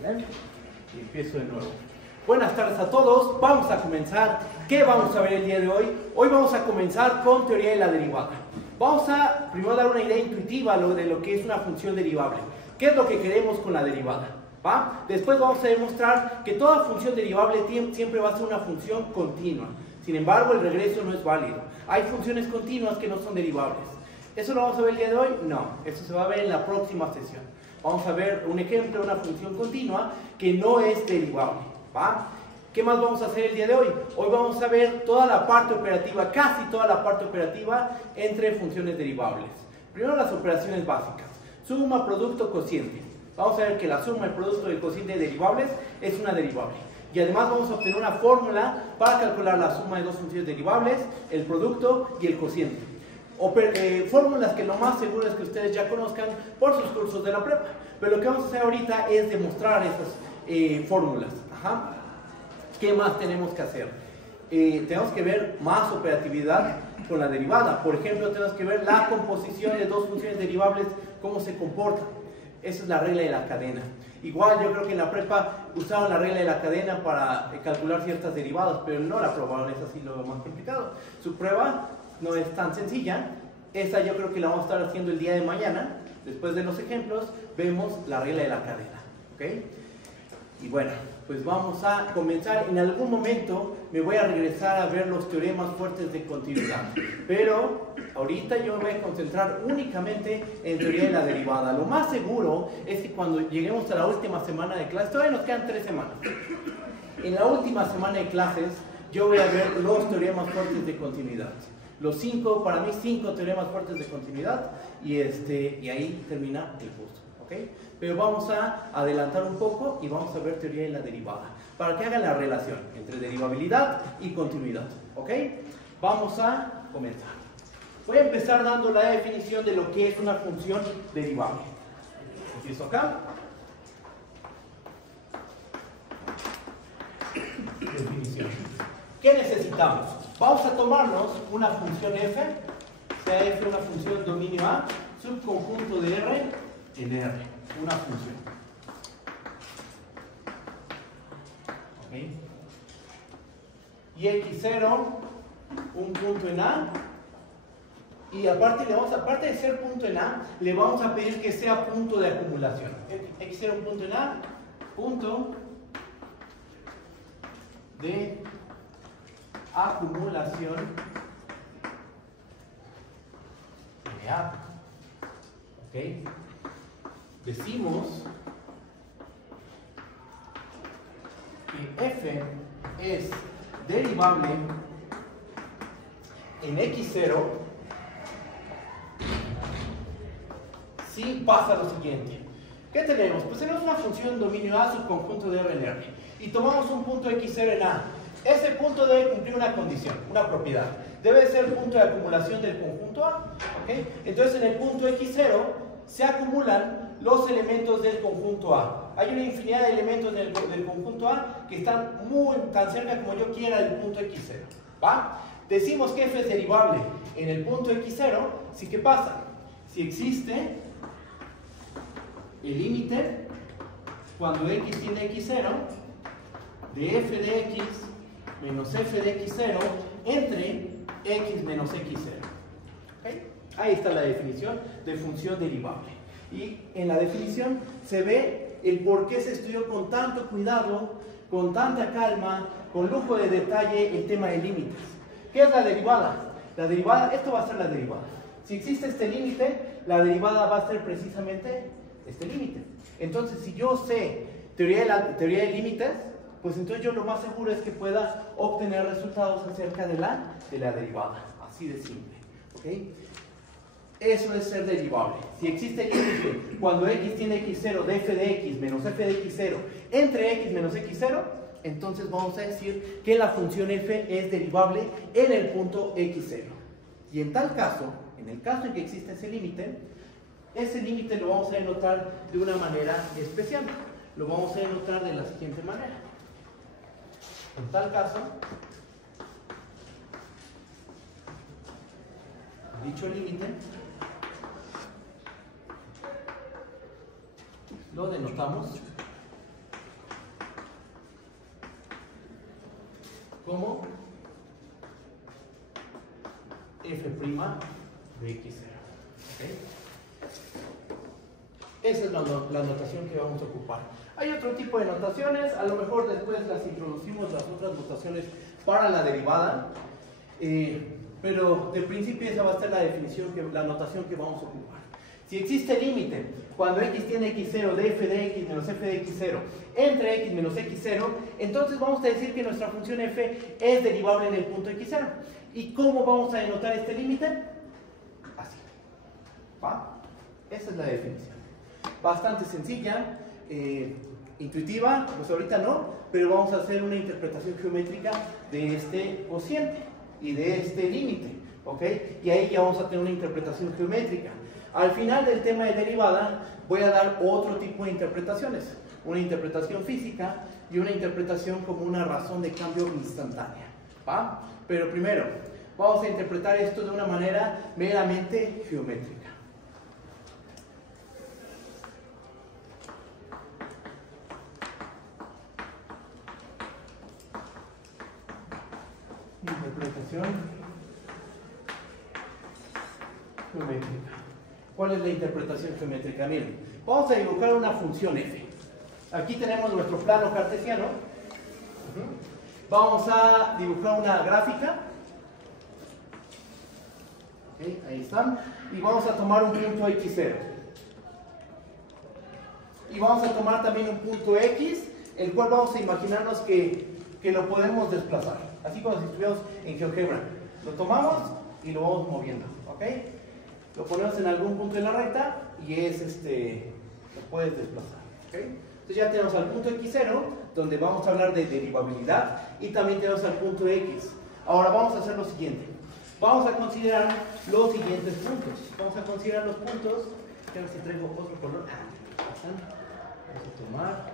¿Bien? Y empiezo de nuevo. Buenas tardes a todos. Vamos a comenzar. ¿Qué vamos a ver el día de hoy? Hoy vamos a comenzar con teoría de la derivada. Vamos a primero dar una idea intuitiva de lo que es una función derivable. ¿Qué es lo que queremos con la derivada? ¿Va? Después vamos a demostrar que toda función derivable siempre va a ser una función continua. Sin embargo, el regreso no es válido. Hay funciones continuas que no son derivables. ¿Eso lo vamos a ver el día de hoy? No. Eso se va a ver en la próxima sesión. Vamos a ver un ejemplo de una función continua que no es derivable. ¿Va? ¿Qué más vamos a hacer el día de hoy? Hoy vamos a ver toda la parte operativa, casi toda la parte operativa entre funciones derivables. Primero las operaciones básicas. Suma, producto, cociente. Vamos a ver que la suma, el producto y el cociente de derivables es una derivable. Y además vamos a obtener una fórmula para calcular la suma de dos funciones derivables, el producto y el cociente. Fórmulas que lo más seguro es que ustedes ya conozcan por sus cursos de la prepa. Pero lo que vamos a hacer ahorita es demostrar esas fórmulas. Ajá. ¿Qué más tenemos que hacer? Tenemos que ver más operatividad con la derivada. Por ejemplo, tenemos que ver la composición de dos funciones derivables, cómo se comportan. Esa es la regla de la cadena. Igual yo creo que en la prepa usaban la regla de la cadena para calcular ciertas derivadas, pero no la probaron, es así lo más complicado. Su prueba no es tan sencilla. Esa yo creo que la vamos a estar haciendo el día de mañana. Después de los ejemplos, vemos la regla de la cadena. ¿Okay? Y bueno, pues vamos a comenzar. En algún momento me voy a regresar a ver los teoremas fuertes de continuidad. Pero ahorita yo me voy a concentrar únicamente en teoría de la derivada. Lo más seguro es que cuando lleguemos a la última semana de clases, todavía nos quedan 3 semanas. En la última semana de clases, yo voy a ver los teoremas fuertes de continuidad. Los 5, para mí 5 teoremas fuertes de continuidad. Y ahí termina el curso. ¿Okay? Pero vamos a adelantar un poco y vamos a ver teoría de la derivada, para que hagan la relación entre derivabilidad y continuidad. ¿Ok? Vamos a comenzar. Voy a empezar dando la definición de lo que es una función derivable. Empiezo acá. Definición. ¿Qué necesitamos? Vamos a tomarnos una función f, sea f una función dominio A, subconjunto de R en R, una función. ¿Okay? Y x0, un punto en A. Y aparte de ser punto en A, le vamos a pedir que sea punto de acumulación. X0, un punto en A, punto de acumulación de A. ¿Ok? Decimos que f es derivable en x0 si pasa lo siguiente. ¿Qué tenemos? Pues tenemos una función dominio A subconjunto de R en R y tomamos un punto x0 en A. Ese punto debe cumplir una condición, una propiedad. Debe ser punto de acumulación del conjunto A. ¿Okay? Entonces en el punto x0 se acumulan los elementos del conjunto A. Hay una infinidad de elementos del conjunto A que están tan cerca como yo quiera del punto x0. ¿Va? Decimos que f es derivable en el punto x0, ¿sí? ¿Qué pasa? Si existe el límite cuando x tiene x0 de f de x menos f de x0 entre x menos x0. ¿Okay? Ahí está la definición de función derivable. Y en la definición se ve el por qué se estudió con tanto cuidado, con tanta calma, con lujo de detalle el tema de límites. ¿Qué es la derivada? La derivada, esto va a ser la derivada. Si existe este límite, la derivada va a ser precisamente este límite. Entonces, si yo sé teoría de límites, pues entonces yo lo más seguro es que pueda obtener resultados acerca de la derivada. Así de simple. ¿Okay? Eso es ser derivable. Si existe el límite cuando x tiene x0 de f de x menos f de x0 entre x menos x0, entonces vamos a decir que la función f es derivable en el punto x0. Y en tal caso, en el caso en que existe ese límite lo vamos a denotar de una manera especial. Lo vamos a denotar de la siguiente manera. En tal caso, dicho límite lo denotamos como f' de x0. ¿Okay? Esa es la notación que vamos a ocupar. Hay otro tipo de notaciones, a lo mejor después las introducimos las otras notaciones para la derivada, pero de principio esa va a ser la definición, la notación que vamos a ocupar. Si existe límite, cuando x tiene x0 de f de x menos f de x0 entre x menos x0, entonces vamos a decir que nuestra función f es derivable en el punto x0. ¿Y cómo vamos a denotar este límite? Así. ¿Va? Esa es la definición. Bastante sencilla, intuitiva, pues ahorita no, pero vamos a hacer una interpretación geométrica de este cociente y de este límite, ¿ok? Y ahí ya vamos a tener una interpretación geométrica. Al final del tema de derivada voy a dar otro tipo de interpretaciones, una interpretación física y una interpretación como una razón de cambio instantánea, ¿va? Pero primero, vamos a interpretar esto de una manera meramente geométrica. Interpretación geométrica. ¿Cuál es la interpretación geométrica? Miren, vamos a dibujar una función f. Aquí tenemos nuestro plano cartesiano. Vamos a dibujar una gráfica. Okay, ahí están. Y vamos a tomar un punto x0. Y vamos a tomar también un punto x, el cual vamos a imaginarnos que lo podemos desplazar. Así como si estuviéramos en GeoGebra. Lo tomamos y lo vamos moviendo. ¿Ok? Lo ponemos en algún punto de la recta y lo puedes desplazar. ¿Okay? Entonces ya tenemos al punto x0, donde vamos a hablar de derivabilidad, y también tenemos al punto x. Ahora vamos a hacer lo siguiente. Vamos a considerar los siguientes puntos. Vamos a considerar los puntos. A ver si traigo otro color. Vamos a tomar.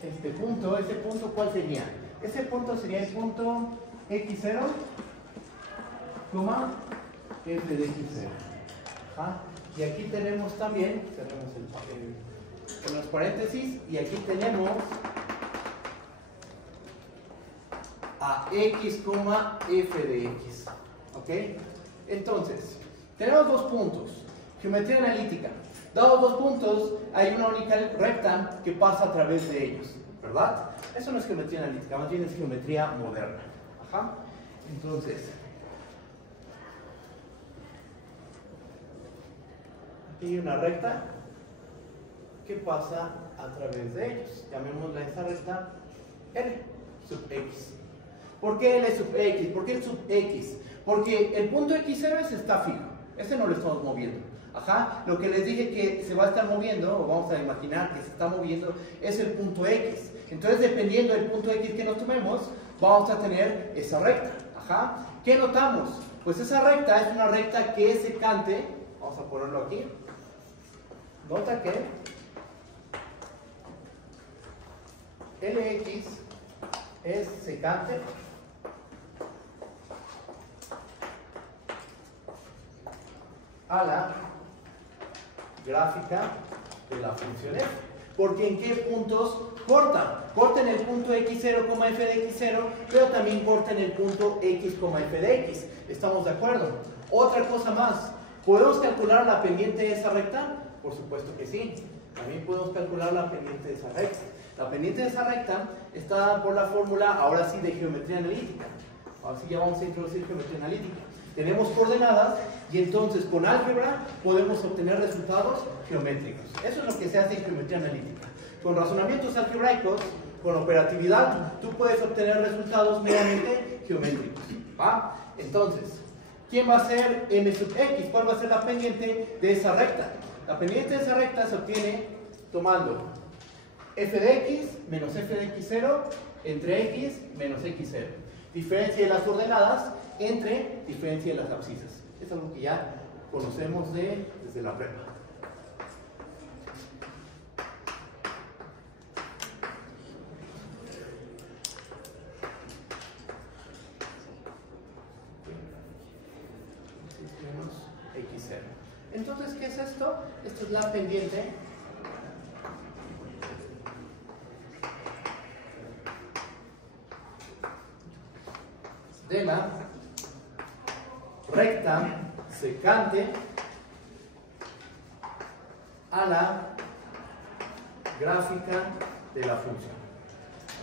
Este punto, ese punto, ¿cuál sería? Ese punto sería el punto x0, f de x0. Y aquí tenemos también, cerramos con los paréntesis, y aquí tenemos a x, f de x. ¿Ok? Entonces, tenemos dos puntos. Geometría analítica. Dados dos puntos, hay una única recta que pasa a través de ellos, ¿verdad? Eso no es geometría analítica, más bien es geometría moderna. Entonces, aquí hay una recta que pasa a través de ellos. Llamémosla esa recta L sub X. ¿Por qué L sub X? ¿Por qué el sub X? Porque el punto X0 está fijo, ese no lo estamos moviendo. Lo que les dije que se va a estar moviendo, o vamos a imaginar que se está moviendo, es el punto X. Entonces, dependiendo del punto X que nos tomemos, vamos a tener esa recta. ¿Qué notamos? Pues esa recta es una recta que es secante. Vamos a ponerlo aquí. Nota que LX es secante a la gráfica de la función f. Porque ¿en qué puntos corta? Corta en el punto x0, f de x0, pero también corta en el punto x, f de x. ¿Estamos de acuerdo? Otra cosa más. ¿Podemos calcular la pendiente de esa recta? Por supuesto que sí. También podemos calcular la pendiente de esa recta. La pendiente de esa recta está dada por la fórmula, ahora sí, de geometría analítica. Ahora sí ya vamos a introducir geometría analítica. Tenemos coordenadas y entonces con álgebra podemos obtener resultados geométricos. Eso es lo que se hace en geometría analítica. Con razonamientos algebraicos, con operatividad, tú puedes obtener resultados meramente geométricos. ¿Va? Entonces, ¿quién va a ser m sub x? ¿Cuál va a ser la pendiente de esa recta? La pendiente de esa recta se obtiene tomando f de x menos f de x0 entre x menos x0. Diferencia de las coordenadas entre diferencia de las abscisas. Es algo que ya conocemos desde la prepa. X0. Entonces, ¿qué es esto? Esto es la pendiente de la recta secante a la gráfica de la función.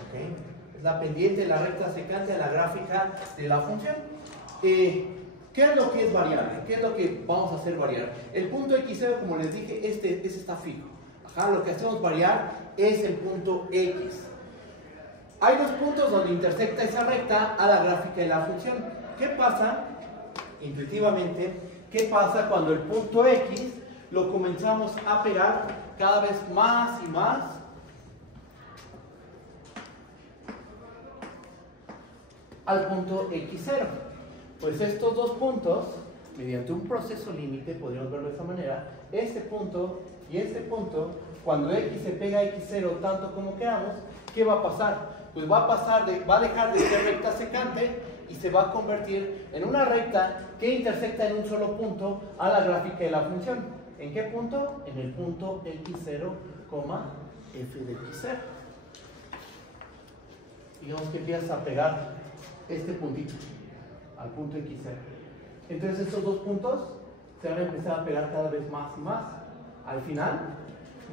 ¿Okay? Es la pendiente de la recta secante a la gráfica de la función. ¿Qué es lo que es variable? ¿Qué es lo que vamos a hacer variar? El punto x0, como les dije, este está fijo. Ajá, lo que hacemos variar es el punto x. Hay dos puntos donde intersecta esa recta a la gráfica de la función. ¿Qué pasa? Intuitivamente, ¿qué pasa cuando el punto x lo comenzamos a pegar cada vez más y más al punto x0? Pues estos dos puntos, mediante un proceso límite, podríamos verlo de esta manera, este punto y este punto, cuando x se pega a x0 tanto como queramos, ¿qué va a pasar? Pues va a dejar de ser recta secante y se va a convertir en una recta que intersecta en un solo punto a la gráfica de la función. ¿En qué punto? En el punto x0, f de x0. Digamos que empiezas a pegar este puntito al punto x0. Entonces estos dos puntos se van a empezar a pegar cada vez más y más. Al final,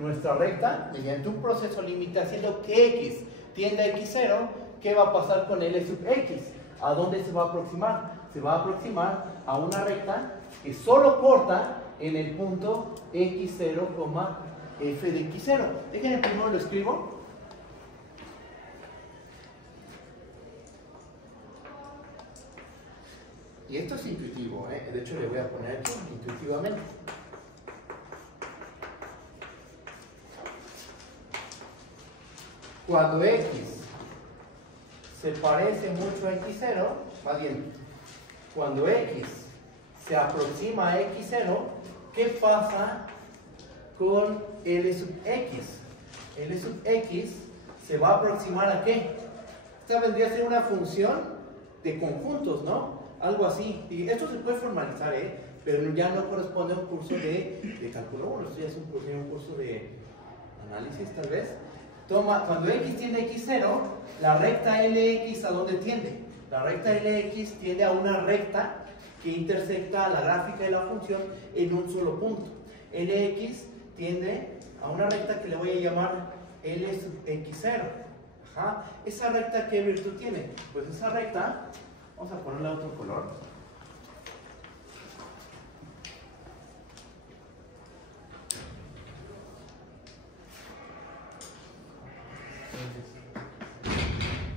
nuestra recta, mediante un proceso límite haciendo que x tienda a x0, ¿qué va a pasar con L sub x? ¿A dónde se va a aproximar? Se va a aproximar a una recta que solo corta en el punto x0, f de x0. Déjenme primero lo escribo. Y esto es intuitivo, ¿eh? De hecho le voy a poner aquí intuitivamente. Cuando x se parece mucho a x0, más bien, cuando x se aproxima a x0, ¿qué pasa con L sub x? L sub x se va a aproximar ¿a qué? Esta vendría a ser una función de conjuntos, ¿no? Algo así. Y esto se puede formalizar, pero ya no corresponde a un curso de cálculo 1, esto ya es un curso de análisis tal vez. Cuando x tiende a x0, la recta LX ¿a dónde tiende? La recta LX tiende a una recta que intersecta a la gráfica de la función en un solo punto. LX tiende a una recta que le voy a llamar L sub x0. Ajá. ¿Esa recta qué virtud tiene? Pues esa recta, vamos a ponerle otro color.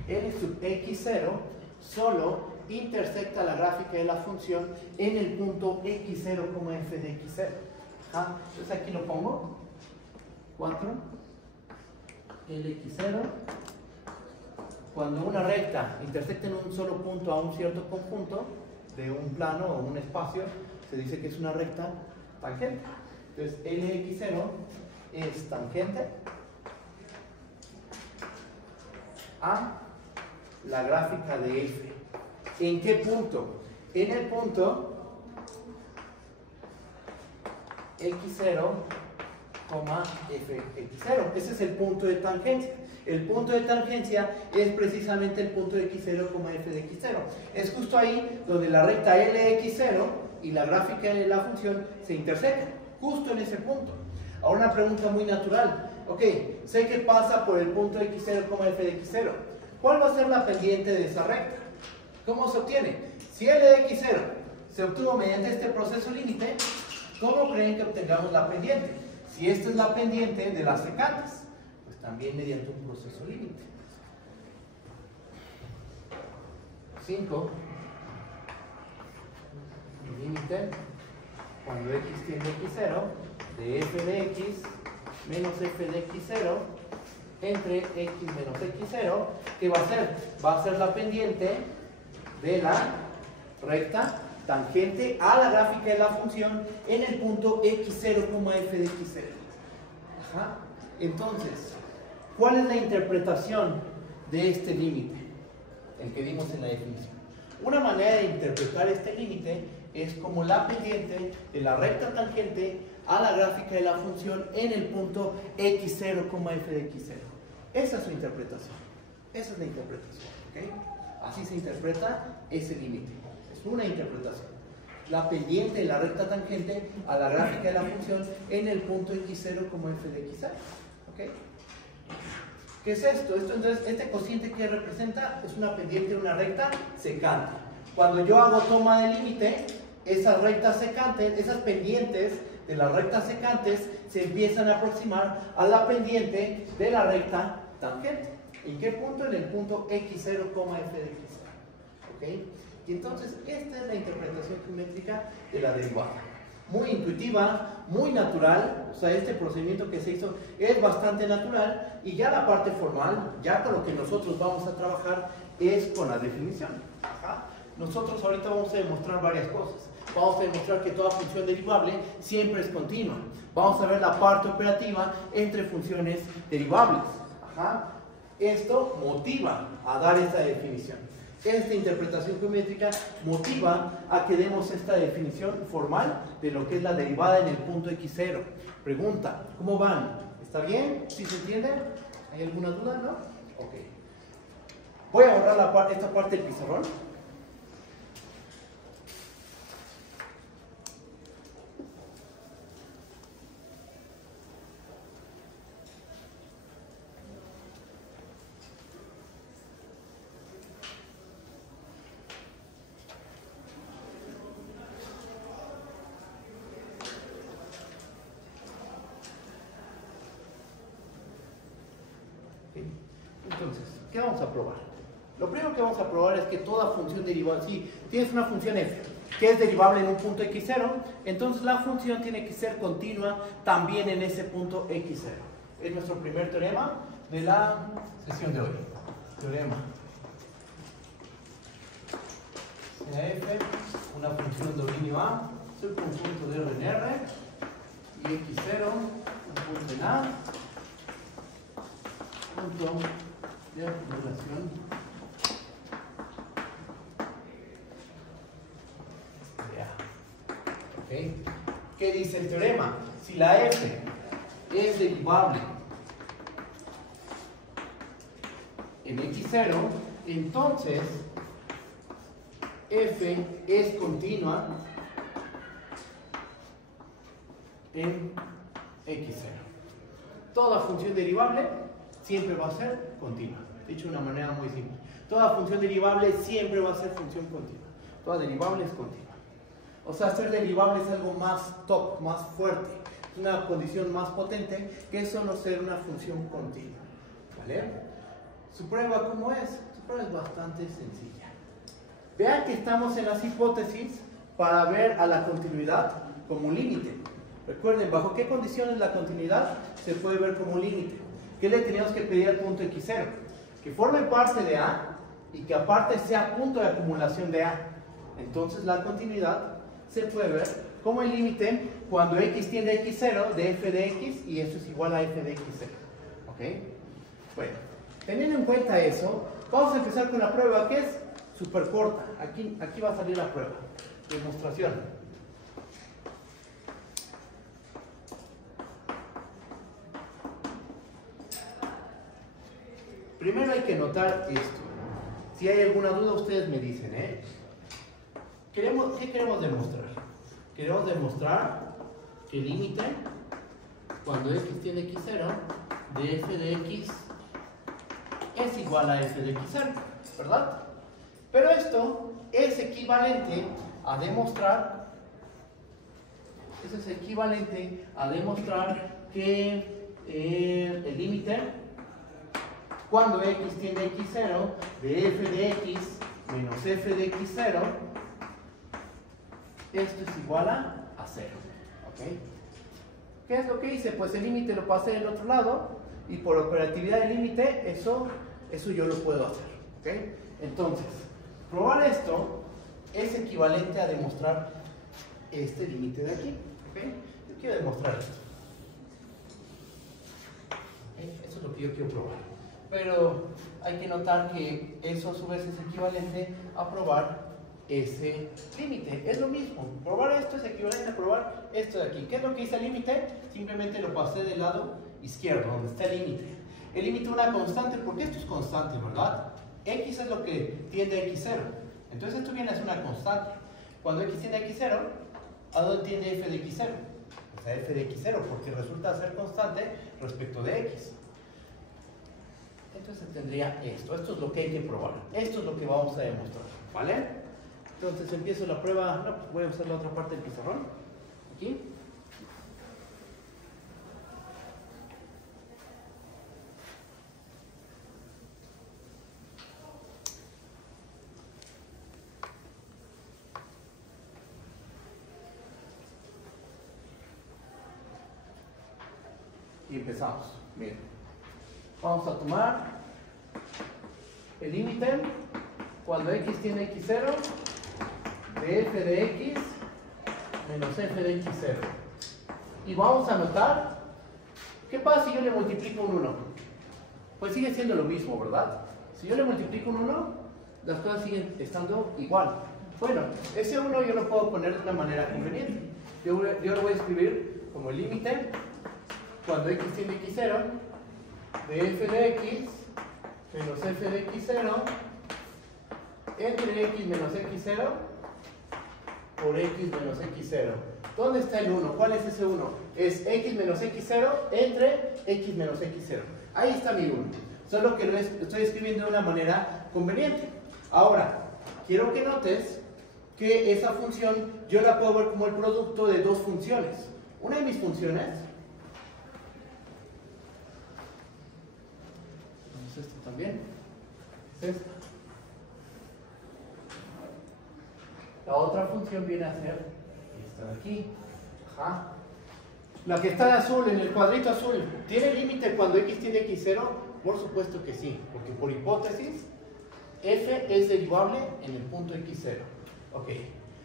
L sub x0 solo intersecta la gráfica de la función en el punto x0, f de x0. Ajá. Entonces aquí lo pongo. 4 LX0. Cuando una recta intersecta en un solo punto a un cierto conjunto de un plano o un espacio, se dice que es una recta tangente. Entonces LX0 es tangente a la gráfica de f. ¿En qué punto? En el punto x0, fx0. Ese es el punto de tangencia. El punto de tangencia es precisamente el punto de x0, f de x0. Es justo ahí donde la recta lx0 y la gráfica de la función se intersecan. Justo en ese punto. Ahora una pregunta muy natural. Ok, sé que pasa por el punto x0, f de x0. ¿Cuál va a ser la pendiente de esa recta? ¿Cómo se obtiene? Si L de x0 se obtuvo mediante este proceso límite, ¿cómo creen que obtengamos la pendiente? Si esta es la pendiente de las secantes, pues también mediante un proceso límite. 5. Límite cuando x tiende a x0 de f de x menos f de x0 entre x menos x0, ¿qué va a ser? Va a ser la pendiente de la recta tangente a la gráfica de la función en el punto x0, f de x0. Ajá. Entonces, ¿cuál es la interpretación de este límite? El que dimos en la definición. Una manera de interpretar este límite es como la pendiente de la recta tangente a la gráfica de la función en el punto x0, f de x0. Esa es su interpretación. Esa es la interpretación. ¿Okay? Así se interpreta ese límite. Es una interpretación. La pendiente de la recta tangente a la gráfica de la función en el punto x0 como f de x0. ¿Ok? ¿Qué es esto? Entonces, este cociente que representa es una pendiente de una recta secante. Cuando yo hago toma de límite, esas rectas secantes, esas pendientes de las rectas secantes se empiezan a aproximar a la pendiente de la recta tangente. ¿En qué punto? En el punto x0, f de x0. ¿Ok? Y entonces, esta es la interpretación geométrica de la derivada. Muy intuitiva, muy natural, o sea, este procedimiento que se hizo es bastante natural, y ya la parte formal, ya con lo que nosotros vamos a trabajar, es con la definición. Ajá. Nosotros ahorita vamos a demostrar varias cosas. Vamos a demostrar que toda función derivable siempre es continua. Vamos a ver la parte operativa entre funciones derivables. Ajá. Esto motiva a dar esta definición. Esta interpretación geométrica motiva a que demos esta definición formal de lo que es la derivada en el punto x0. Pregunta, ¿cómo van? ¿Está bien? ¿Sí se entiende? ¿Hay alguna duda? ¿No? Ok. Voy a borrar esta parte del pizarrón. Entonces, ¿qué vamos a probar? Lo primero que vamos a probar es que toda función derivable, si tienes una función f que es derivable en un punto x0, entonces la función tiene que ser continua también en ese punto x0. Es nuestro primer teorema de la sesión de hoy. Teorema. Si la f, una función de dominio A, es el conjunto de R en R, y x0, un punto en A, punto de acumulación de A. ¿Okay? ¿Qué dice el teorema? Si la f es derivable en x0, entonces f es continua en x0. Toda función derivable siempre va a ser continua. Dicho de una manera muy simple. Toda función derivable siempre va a ser función continua. Toda derivable es continua. O sea, ser derivable es algo más top, más fuerte. Es una condición más potente que solo ser una función continua. ¿Vale? ¿Su prueba cómo es? Su prueba es bastante sencilla. Vean que estamos en las hipótesis para ver a la continuidad como un límite. Recuerden, ¿bajo qué condiciones la continuidad se puede ver como un límite? ¿Qué le teníamos que pedir al punto x0? Que forme parte de A y que aparte sea punto de acumulación de A. Entonces la continuidad se puede ver como el límite cuando x tiende a x0 de f de x y eso es igual a f de x0. ¿Ok? Bueno, teniendo en cuenta eso, vamos a empezar con la prueba que es súper corta. Aquí va a salir la prueba. Demostración. Primero hay que notar esto. Si hay alguna duda, ustedes me dicen, ¿eh? ¿Qué queremos demostrar? Queremos demostrar que el límite, cuando x tiende a x0, de f de x es igual a f de x0, ¿verdad? Pero esto es equivalente a demostrar, que el límite cuando x tiende a x0 de f de x menos f de x0, esto es igual a 0. ¿Okay? ¿Qué es lo que hice? Pues el límite lo pasé del otro lado y por operatividad del límite, eso yo lo puedo hacer. ¿Okay? Entonces, probar esto es equivalente a demostrar este límite de aquí. ¿Okay? Yo quiero demostrar esto. ¿Okay? Eso es lo que yo quiero probar. Pero hay que notar que eso a su vez es equivalente a probar ese límite. Es lo mismo. Probar esto es equivalente a probar esto de aquí. ¿Qué es lo que hice el límite? Simplemente lo pasé del lado izquierdo, donde está el límite. El límite es una constante, porque esto es constante, ¿verdad? X es lo que tiende a X0. Entonces esto viene a ser una constante. Cuando X tiende a X0, ¿a dónde tiende f de X0? Pues a f de X0, porque resulta ser constante respecto de X. Entonces tendría esto. Esto es lo que hay que probar. Esto es lo que vamos a demostrar. ¿Vale? Entonces empiezo la prueba. No, pues voy a usar la otra parte del pizarrón. Aquí. Y empezamos. Miren. Vamos a tomar el límite cuando X tiene X0 de f de X menos f de X0. Y vamos a notar, ¿qué pasa si yo le multiplico un 1? Pues sigue siendo lo mismo, ¿verdad? Si yo le multiplico un 1, las cosas siguen estando igual. Bueno, ese 1 yo lo puedo poner de una manera conveniente. Yo lo voy a escribir como el límite cuando X tiene X0 de f de X menos f de X0 entre X menos X0 por X menos X0. ¿Dónde está el 1? ¿Cuál es ese 1? Es X menos X0 entre X menos X0. Ahí está mi 1. Solo que lo estoy escribiendo de una manera conveniente. Ahora, quiero que notes que esa función yo la puedo ver como el producto de dos funciones. Una de mis funciones es esta también. Es esta. La otra función viene a ser esta de aquí. Ajá. La que está de azul, en el cuadrito azul, ¿tiene límite cuando X tiene X0? Por supuesto que sí, porque por hipótesis, f es derivable en el punto X0. Ok.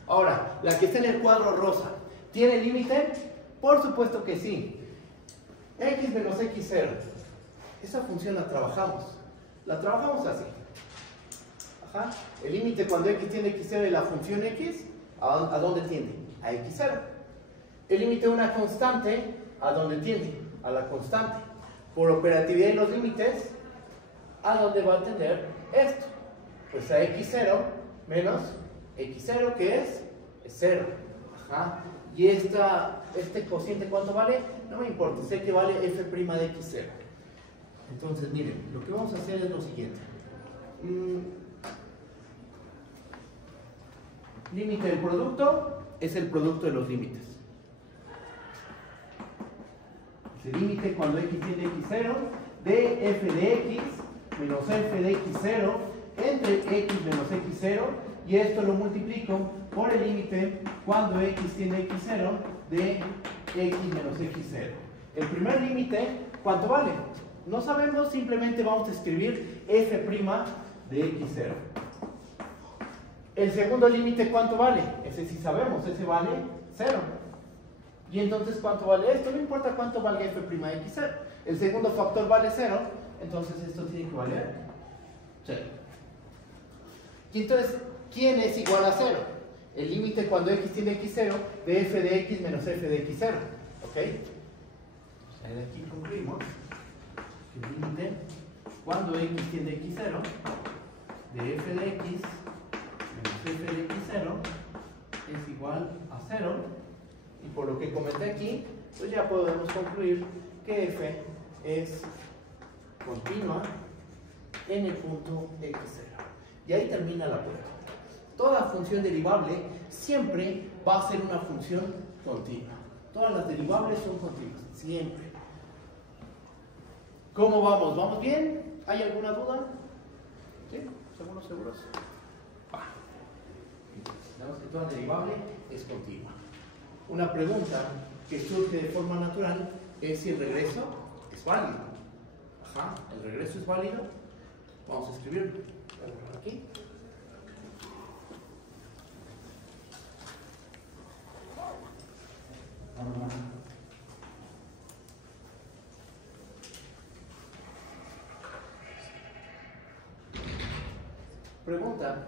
Ahora, la que está en el cuadro rosa, ¿tiene límite? Por supuesto que sí. X menos X0. Esa función la trabajamos. La trabajamos así. Ajá. El límite cuando X tiene X0 de la función X, ¿a dónde tiende? A X0. El límite de una constante, ¿a dónde tiende? A la constante. Por operatividad de los límites, ¿a dónde va a tender esto? Pues a X0 menos X0, que es 0. Ajá. Y este cociente, ¿cuánto vale? No me importa, sé que vale f' de X0. Entonces, miren, lo que vamos a hacer es lo siguiente. Límite del producto es el producto de los límites. Es el límite cuando X tiene X0 de f de X menos f de X0 entre X menos X0, y esto lo multiplico por el límite cuando X tiene X0 de X menos X0. El primer límite, ¿cuánto vale? No sabemos, simplemente vamos a escribir f' de X0. El segundo límite, ¿cuánto vale? Ese sí sabemos, ese vale 0. Y entonces, ¿cuánto vale esto? No importa cuánto valga f' de X0. El segundo factor vale 0, entonces esto tiene que valer 0. Y entonces, ¿quién es igual a 0? El límite cuando X tiene X0 de f de X menos f de X0. ¿Ok? De aquí concluimos. El límite cuando X tiende a X0 de f de X menos f de X0 es igual a 0, y por lo que comenté aquí, pues ya podemos concluir que f es continua en el punto X0. Y ahí termina la prueba. Toda función derivable siempre va a ser una función continua. Todas las derivables son continuas, siempre. ¿Cómo vamos? ¿Vamos bien? ¿Hay alguna duda? ¿Sí? ¿Seguros? Sabemos que toda derivable es continua. Una pregunta que surge de forma natural es si el regreso es válido. Ajá, ¿el regreso es válido? Vamos a escribirlo. Voy a poner aquí. Pregunta.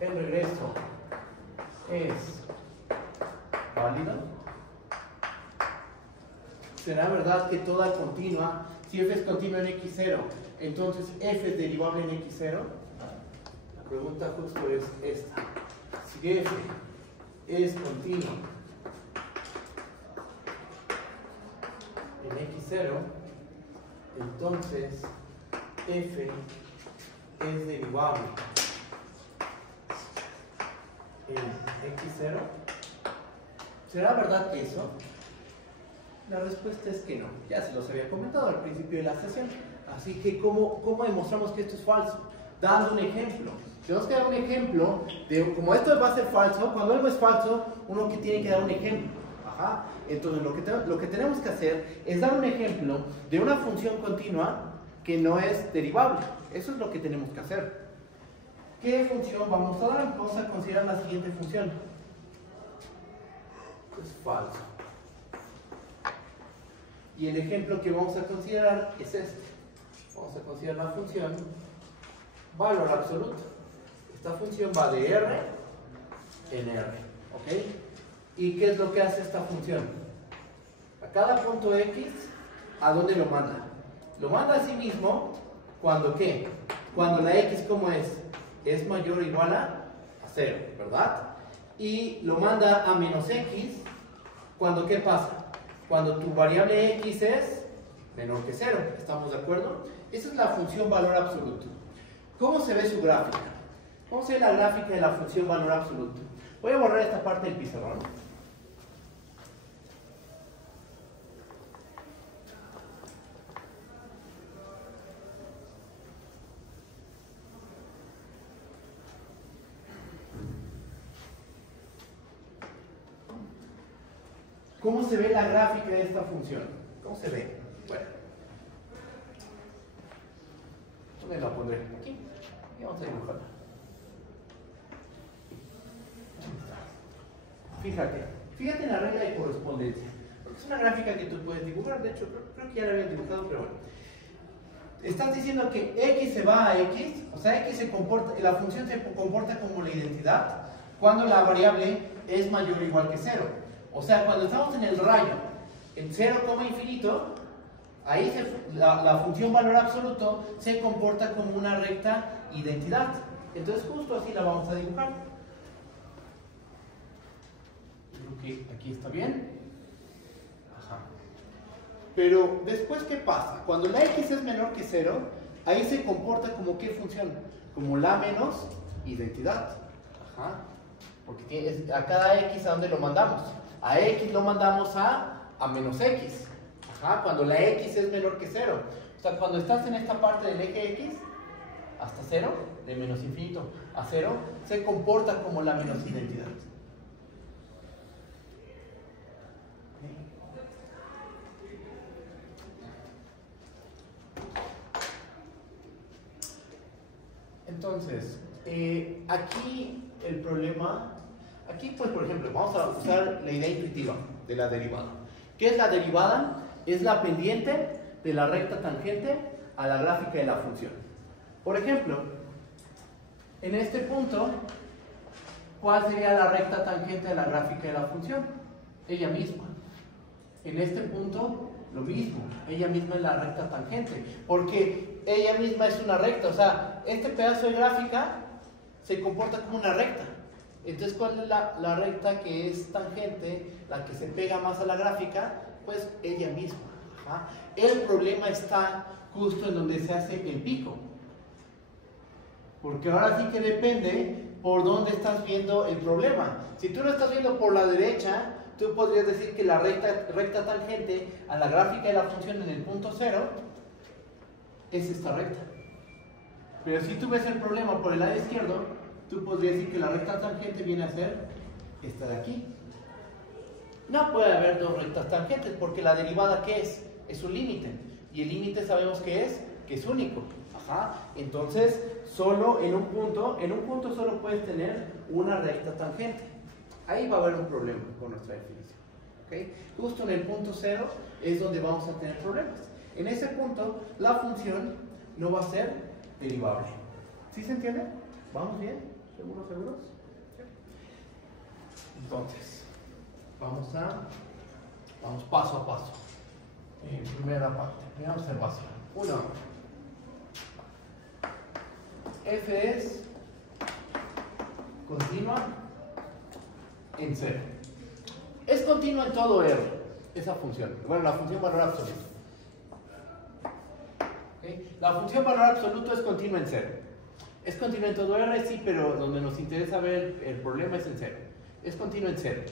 El regreso es válido. ¿Será verdad que toda continua, si f es continua en x0, entonces f es derivable en x0? La pregunta justo es esta. Si f es continua en x0, entonces f es derivable en x0. ¿Será verdad eso? La respuesta es que no. Ya se los había comentado al principio de la sesión. Así que, ¿cómo demostramos que esto es falso? Dando un ejemplo. Tenemos que dar un ejemplo de, como esto va a ser falso, cuando algo es falso, uno que tiene que dar un ejemplo. Ajá. Entonces, lo que tenemos que hacer es dar un ejemplo de una función continua que no es derivable. Eso es lo que tenemos que hacer. ¿Qué función vamos a dar? Vamos a considerar la siguiente función. Es falso. Y el ejemplo que vamos a considerar es este. Vamos a considerar la función valor absoluto. Esta función va de R en R. ¿Ok? ¿Y qué es lo que hace esta función? A cada punto X, ¿a dónde lo manda? Lo manda a sí mismo cuando ¿qué? Cuando la X, ¿cómo es? Es mayor o igual a 0, ¿verdad? Y lo manda a menos X cuando ¿qué pasa? Cuando tu variable X es menor que 0. ¿Estamos de acuerdo? Esa es la función valor absoluto. ¿Cómo se ve su gráfica? ¿Cómo se ve la gráfica de la función valor absoluto? Voy a borrar esta parte del pizarrón. ¿Cómo se ve la gráfica de esta función? ¿Cómo se ve? Bueno. ¿Dónde la pondré? Aquí. Y vamos a dibujarla. Fíjate en la regla de correspondencia. Porque es una gráfica que tú puedes dibujar. De hecho, creo que ya la habías dibujado, pero bueno. Estás diciendo que X se va a X, o sea, la función se comporta como la identidad cuando la variable es mayor o igual que 0. O sea, cuando estamos en el rayo, en 0, infinito, ahí la función valor absoluto se comporta como una recta identidad. Entonces justo así la vamos a dibujar. Creo que aquí está bien. Ajá. Pero después, ¿qué pasa? Cuando la X es menor que 0, ahí se comporta como ¿qué función? Como la menos identidad. Ajá. Porque a cada X, ¿a dónde lo mandamos? A X lo mandamos a menos X. Ajá, cuando la X es menor que 0. O sea, cuando estás en esta parte del eje X, hasta 0, de menos infinito a 0, se comporta como la menos identidad. Entonces, aquí el problema... Aquí, pues, por ejemplo, vamos a usar la idea intuitiva de la derivada. ¿Qué es la derivada? Es la pendiente de la recta tangente a la gráfica de la función. Por ejemplo, en este punto, ¿cuál sería la recta tangente a la gráfica de la función? Ella misma. En este punto, lo mismo. Ella misma es la recta tangente. Porque ella misma es una recta. O sea, este pedazo de gráfica se comporta como una recta. Entonces, ¿cuál es la recta que es tangente, la que se pega más a la gráfica? Pues ella misma. Ajá. El problema está justo en donde se hace el pico. Porque ahora sí que depende por dónde estás viendo el problema. Si tú lo estás viendo por la derecha, tú podrías decir que la recta tangente a la gráfica de la función en el punto 0 es esta recta. Pero si tú ves el problema por el lado izquierdo, tú podrías decir que la recta tangente viene a ser esta de aquí. No puede haber dos rectas tangentes porque la derivada, ¿qué es? Es un límite. Y el límite sabemos que es único. Ajá. Entonces, solo en un punto solo puedes tener una recta tangente. Ahí va a haber un problema con nuestra definición. ¿Okay? Justo en el punto 0 es donde vamos a tener problemas. En ese punto, la función no va a ser derivable. ¿Sí se entiende? ¿Vamos bien? ¿Seguros? Entonces, Vamos paso a paso. Primera parte, primera observación. 1. F es continua en 0. Es continua en todo R, esa función. Bueno, la función valor absoluto. ¿Okay? La función valor absoluto es continua en 0. Es continua en todo R, sí, pero donde nos interesa ver el problema es en 0. Es continua en 0.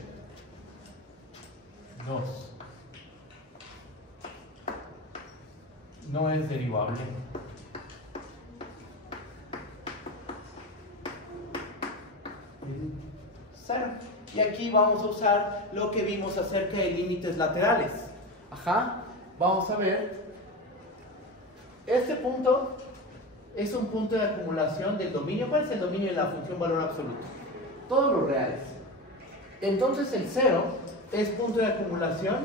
2. No es derivable. 0. Y aquí vamos a usar lo que vimos acerca de límites laterales. Ajá. Vamos a ver. Este punto es un punto de acumulación del dominio. ¿Cuál es el dominio de la función valor absoluto? Todos los reales. Entonces el 0 es punto de acumulación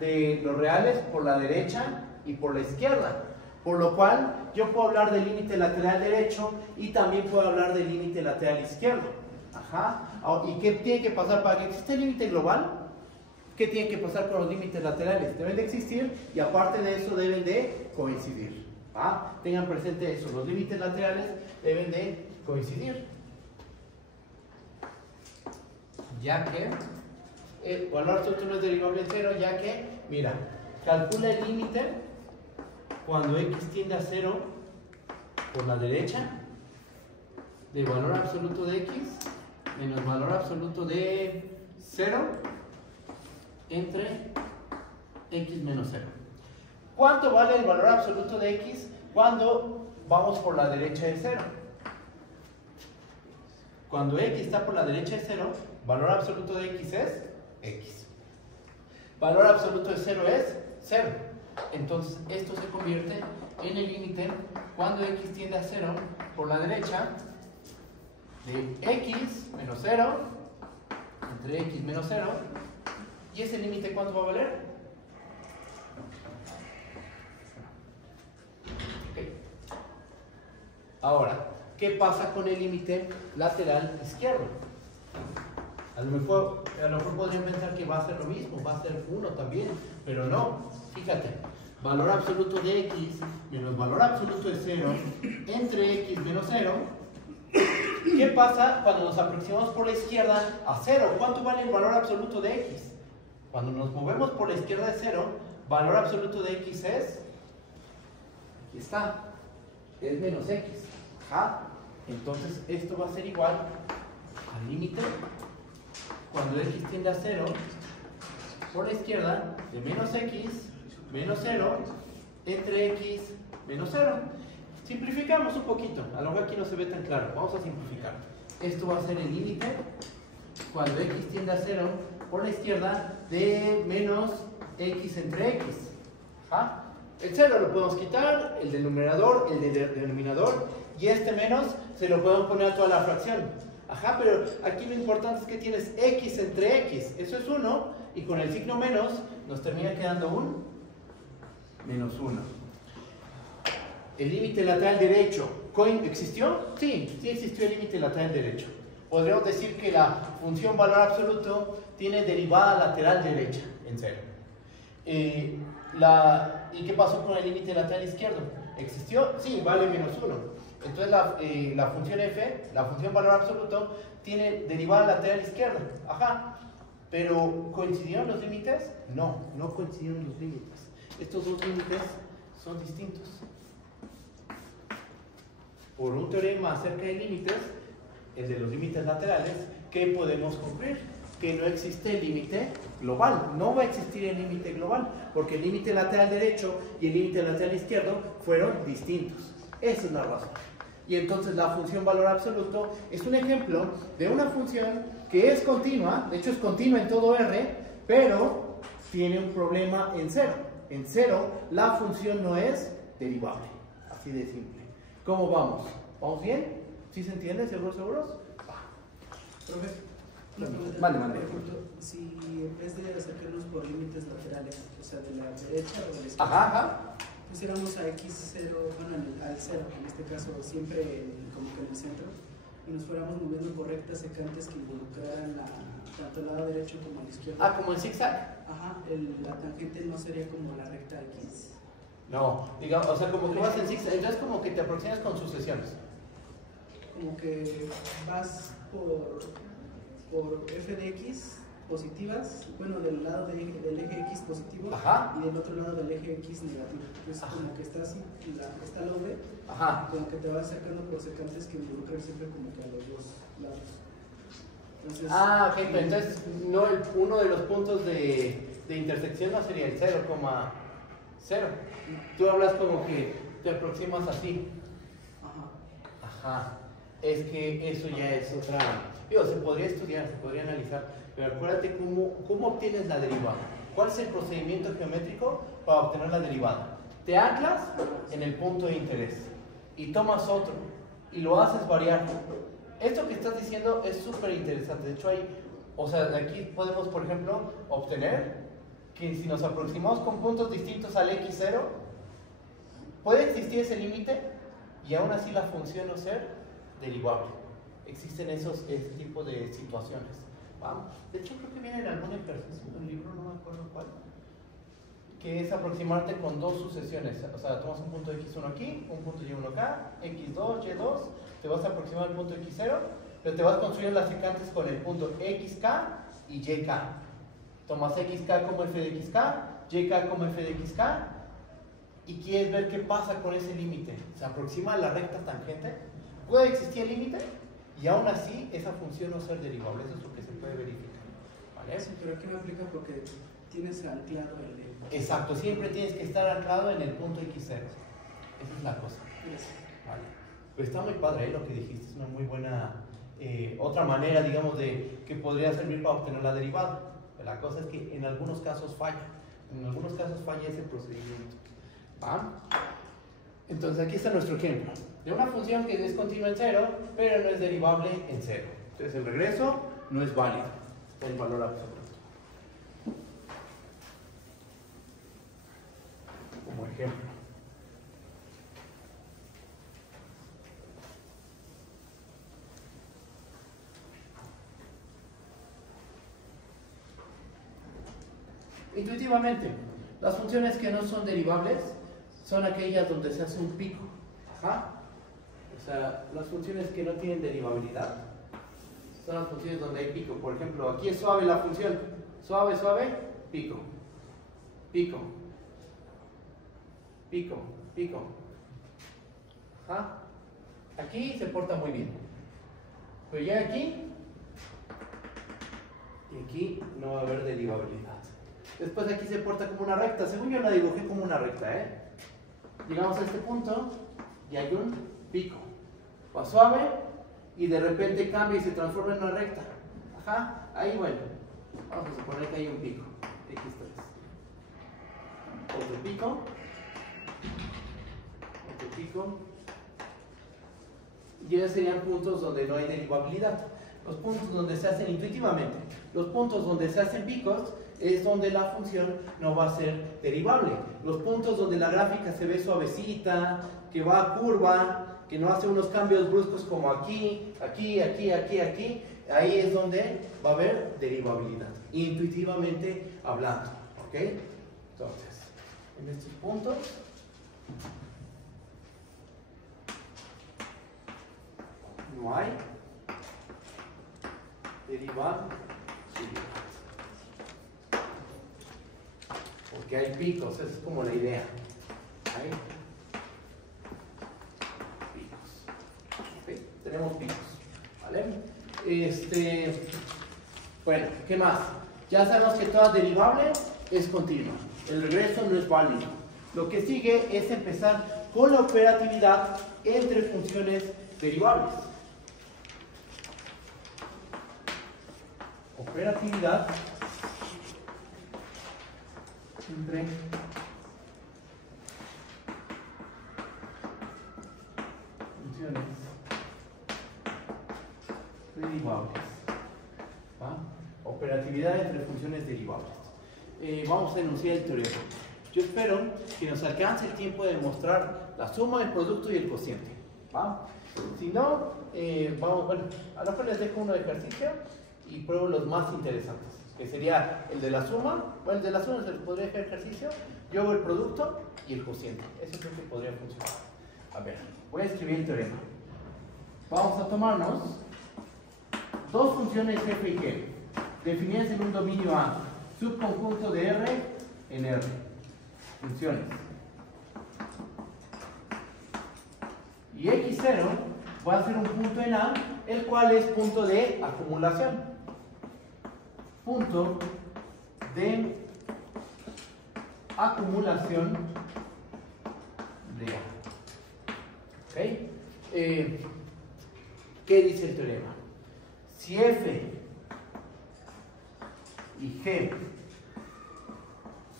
de los reales por la derecha y por la izquierda. Por lo cual yo puedo hablar del límite lateral derecho y también puedo hablar del límite lateral izquierdo. Ajá. ¿Y qué tiene que pasar para que exista el límite global? ¿Qué tiene que pasar con los límites laterales? Deben de existir y aparte de eso deben de coincidir. ¿Ah? Tengan presente eso, los límites laterales deben de coincidir. Ya que el valor absoluto no es derivable en 0, ya que, mira, calcula el límite cuando x tiende a 0 por la derecha de valor absoluto de x menos valor absoluto de 0 entre x menos 0. ¿Cuánto vale el valor absoluto de x cuando vamos por la derecha de 0? Cuando x está por la derecha de 0, valor absoluto de x es x. Valor absoluto de 0 es 0. Entonces esto se convierte en el límite cuando x tiende a 0 por la derecha de x menos 0 entre x menos 0. ¿Y ese límite cuánto va a valer? Okay. Ahora, ¿qué pasa con el límite lateral izquierdo? A lo mejor podrían pensar que va a ser lo mismo, va a ser 1 también, pero no. Fíjate, valor absoluto de x menos valor absoluto de 0 entre x menos 0. ¿Qué pasa cuando nos aproximamos por la izquierda a 0? ¿Cuánto vale el valor absoluto de x? Cuando nos movemos por la izquierda de 0, valor absoluto de x es, aquí está, es menos x. Ajá. Entonces esto va a ser igual al límite cuando x tiende a 0 por la izquierda de menos x menos 0 entre x menos 0. Simplificamos un poquito, a lo mejor aquí no se ve tan claro, vamos a simplificar. Esto va a ser el límite cuando x tiende a 0 por la izquierda de menos x entre x. ¿Ah? El 0 lo podemos quitar, el del numerador, el del denominador, y este menos se lo podemos poner a toda la fracción. Ajá, pero aquí lo importante es que tienes x entre x, eso es 1, y con el signo menos nos termina quedando un menos 1. El límite lateral derecho, ¿existió? Sí, sí existió el límite lateral derecho. Podríamos decir que la función valor absoluto tiene derivada lateral derecha en 0. ¿Y qué pasó con el límite lateral izquierdo? ¿Existió? Sí, vale menos 1. Entonces la función f, la función valor absoluto, tiene derivada lateral izquierda. Ajá. ¿Pero coincidieron los límites? No, no coincidieron los límites. Estos dos límites son distintos. Por un teorema acerca de límites, el de los límites laterales, ¿qué podemos concluir? Que no existe el límite global. No va a existir el límite global, porque el límite lateral derecho y el límite lateral izquierdo fueron distintos. Esa es la razón. Y entonces la función valor absoluto es un ejemplo de una función que es continua, de hecho es continua en todo R, pero tiene un problema en 0. En 0 la función no es derivable. Así de simple. ¿Cómo vamos? ¿Vamos bien? ¿Sí se entiende? ¿Seguros? Profe, Mande. Si en vez de acercarnos por límites laterales, o sea, de la derecha o de la izquierda, Ajá. pusiéramos a x0, bueno, al 0, en este caso, siempre como que en el centro, y nos fuéramos moviendo por rectas secantes que involucraran tanto el lado derecho como el izquierdo. Ah, como el zigzag. Ajá, la tangente no sería como la recta X. No, digamos, o sea, como que vas en zigzag, entonces como que te aproximas con sucesiones. Como que vas por f de x positivas, bueno, del lado del eje X positivo. Ajá. Y del otro lado del eje X negativo. Entonces, Ajá. como que está así, está la V, Ajá. como que te vas acercando por secantes que involucran siempre como que a los dos lados. Entonces, Ok, pero entonces no, uno de los puntos de intersección no sería el 0,0. Tú hablas como que te aproximas así. Ajá. Es que eso ya es otra. Digo, se podría estudiar, se podría analizar, pero acuérdate cómo obtienes la derivada. ¿Cuál es el procedimiento geométrico para obtener la derivada? Te anclas en el punto de interés y tomas otro y lo haces variar. Esto que estás diciendo es súper interesante. De hecho, de aquí podemos, por ejemplo, obtener que si nos aproximamos con puntos distintos al x0, puede existir ese límite y aún así la función no ser derivable. Existen ese tipo de situaciones. Vamos. De hecho, creo que viene en algún ejercicio del libro, no me acuerdo cuál, que es aproximarte con dos sucesiones. O sea, tomas un punto x1 aquí, un punto y1 acá, x2, y2, te vas a aproximar al punto x0, pero te vas construyendo las secantes con el punto xk y yk. Tomas xk como f de xk, yk como f de xk, y quieres ver qué pasa con ese límite. Se aproxima a la recta tangente, puede existir el límite, y aún así esa función no ser derivable. Eso es lo que se puede verificar. ¿Vale? Sí, pero aquí no aplica porque tienes anclado el... Exacto, siempre tienes que estar anclado en el punto x0. Esa es la cosa. Vale. Pero está muy padre, lo que dijiste, es una muy buena otra manera, digamos, de que podría servir para obtener la derivada. Pero la cosa es que en algunos casos falla. En algunos casos falla ese procedimiento. ¿Va? Entonces aquí está nuestro ejemplo de una función que es continua en 0, pero no es derivable en 0. Entonces el regreso no es válido. Está el valor absoluto. Como ejemplo. Intuitivamente, las funciones que no son derivables son aquellas donde se hace un pico. Ajá. O sea, las funciones que no tienen derivabilidad son las funciones donde hay pico. Por ejemplo, aquí es suave la función. Suave, suave, pico. Pico. Pico, pico. Ajá. Aquí se porta muy bien. Pero ya aquí, y aquí no va a haber derivabilidad. Después aquí se porta como una recta. Según yo la dibujé como una recta, ¿eh? Llegamos a este punto y hay un pico. Va suave y de repente cambia y se transforma en una recta. Ajá. Ahí, bueno. Vamos a suponer que hay un pico. X3. Otro pico. Otro pico. Y esos serían puntos donde no hay derivabilidad. Los puntos donde se hacen intuitivamente. Los puntos donde se hacen picos es donde la función no va a ser derivable. Los puntos donde la gráfica se ve suavecita, que va a curva, que no hace unos cambios bruscos como aquí, aquí, aquí, aquí, aquí, ahí es donde va a haber derivabilidad, intuitivamente hablando. ¿Ok? Entonces, en estos puntos no hay derivabilidad. Porque hay picos, esa es como la idea. Hay picos. ¿Okay? Tenemos picos. ¿Vale? Bueno, ¿qué más? Ya sabemos que toda derivable es continua. El regreso no es válido. Lo que sigue es empezar con la operatividad entre funciones derivables. Operatividad entre funciones derivables. ¿Va? Operatividad entre funciones derivables. Vamos a enunciar el teorema. Yo espero que nos alcance el tiempo de demostrar la suma del producto y el cociente. ¿va? Si no, vamos, bueno, a lo mejor les dejo uno de ejercicio y pruebo los más interesantes, que sería el de la suma. Bueno, el de la suma se les podría dejar ejercicio. Yo hago el producto y el cociente. Eso creo que podría funcionar. A ver, voy a escribir el teorema. Vamos a tomarnos dos funciones f y g, definidas en un dominio A, subconjunto de R en R. Funciones. Y x0 va a ser un punto en A, el cual es punto de acumulación. Punto de acumulación de A. ¿Ok? ¿Qué dice el teorema? Si f y g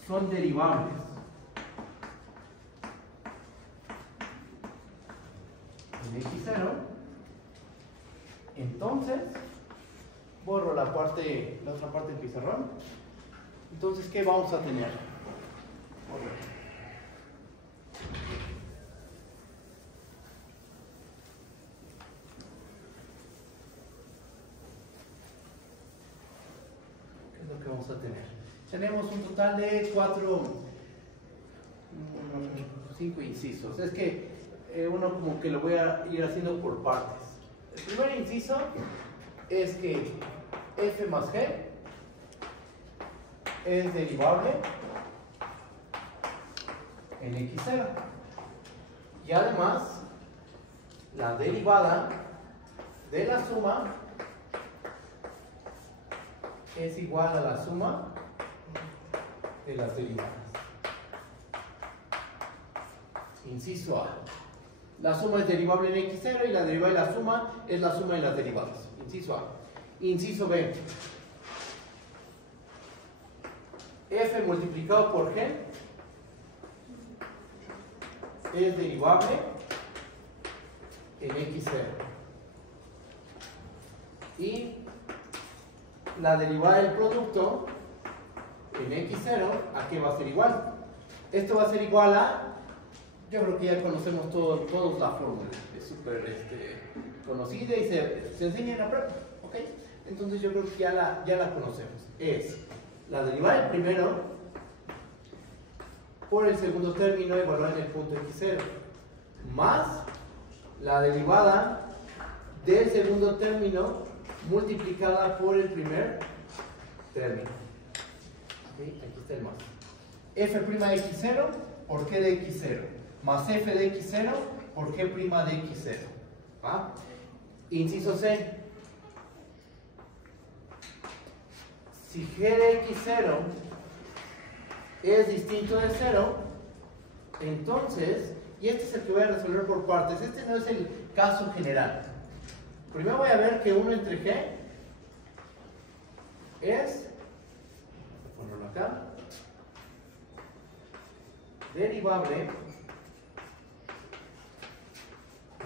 son derivables en x0, entonces borro la otra parte del pizarrón. Entonces, ¿qué vamos a tener? ¿Qué es lo que vamos a tener? Tenemos un total de 5 incisos. Es que uno como que lo voy a ir haciendo por partes. El primer inciso es que f más g es derivable en x0. Y además, la derivada de la suma es igual a la suma de las derivadas. Inciso A. La suma es derivable en x0 y la derivada de la suma es la suma de las derivadas. Inciso A. Inciso B. F multiplicado por g es derivable en x0. Y la derivada del producto en x0, ¿a qué va a ser igual? Esto va a ser igual a, yo creo que ya conocemos todos la fórmula, es súper conocida y se enseña en la prueba, ¿ok? Entonces yo creo que ya la conocemos. Es la derivada del primero por el segundo término evaluado en el punto x0, más la derivada del segundo término multiplicada por el primer término. ¿Okay? Aquí está el más. F' de x0 por g de x0, más f de x0 por g' de x0. ¿Va? Inciso C. Si g de x0 es distinto de 0, entonces, y este es el que voy a resolver por partes, este no es el caso general. Primero voy a ver que 1 entre g es, voy a ponerlo acá, derivable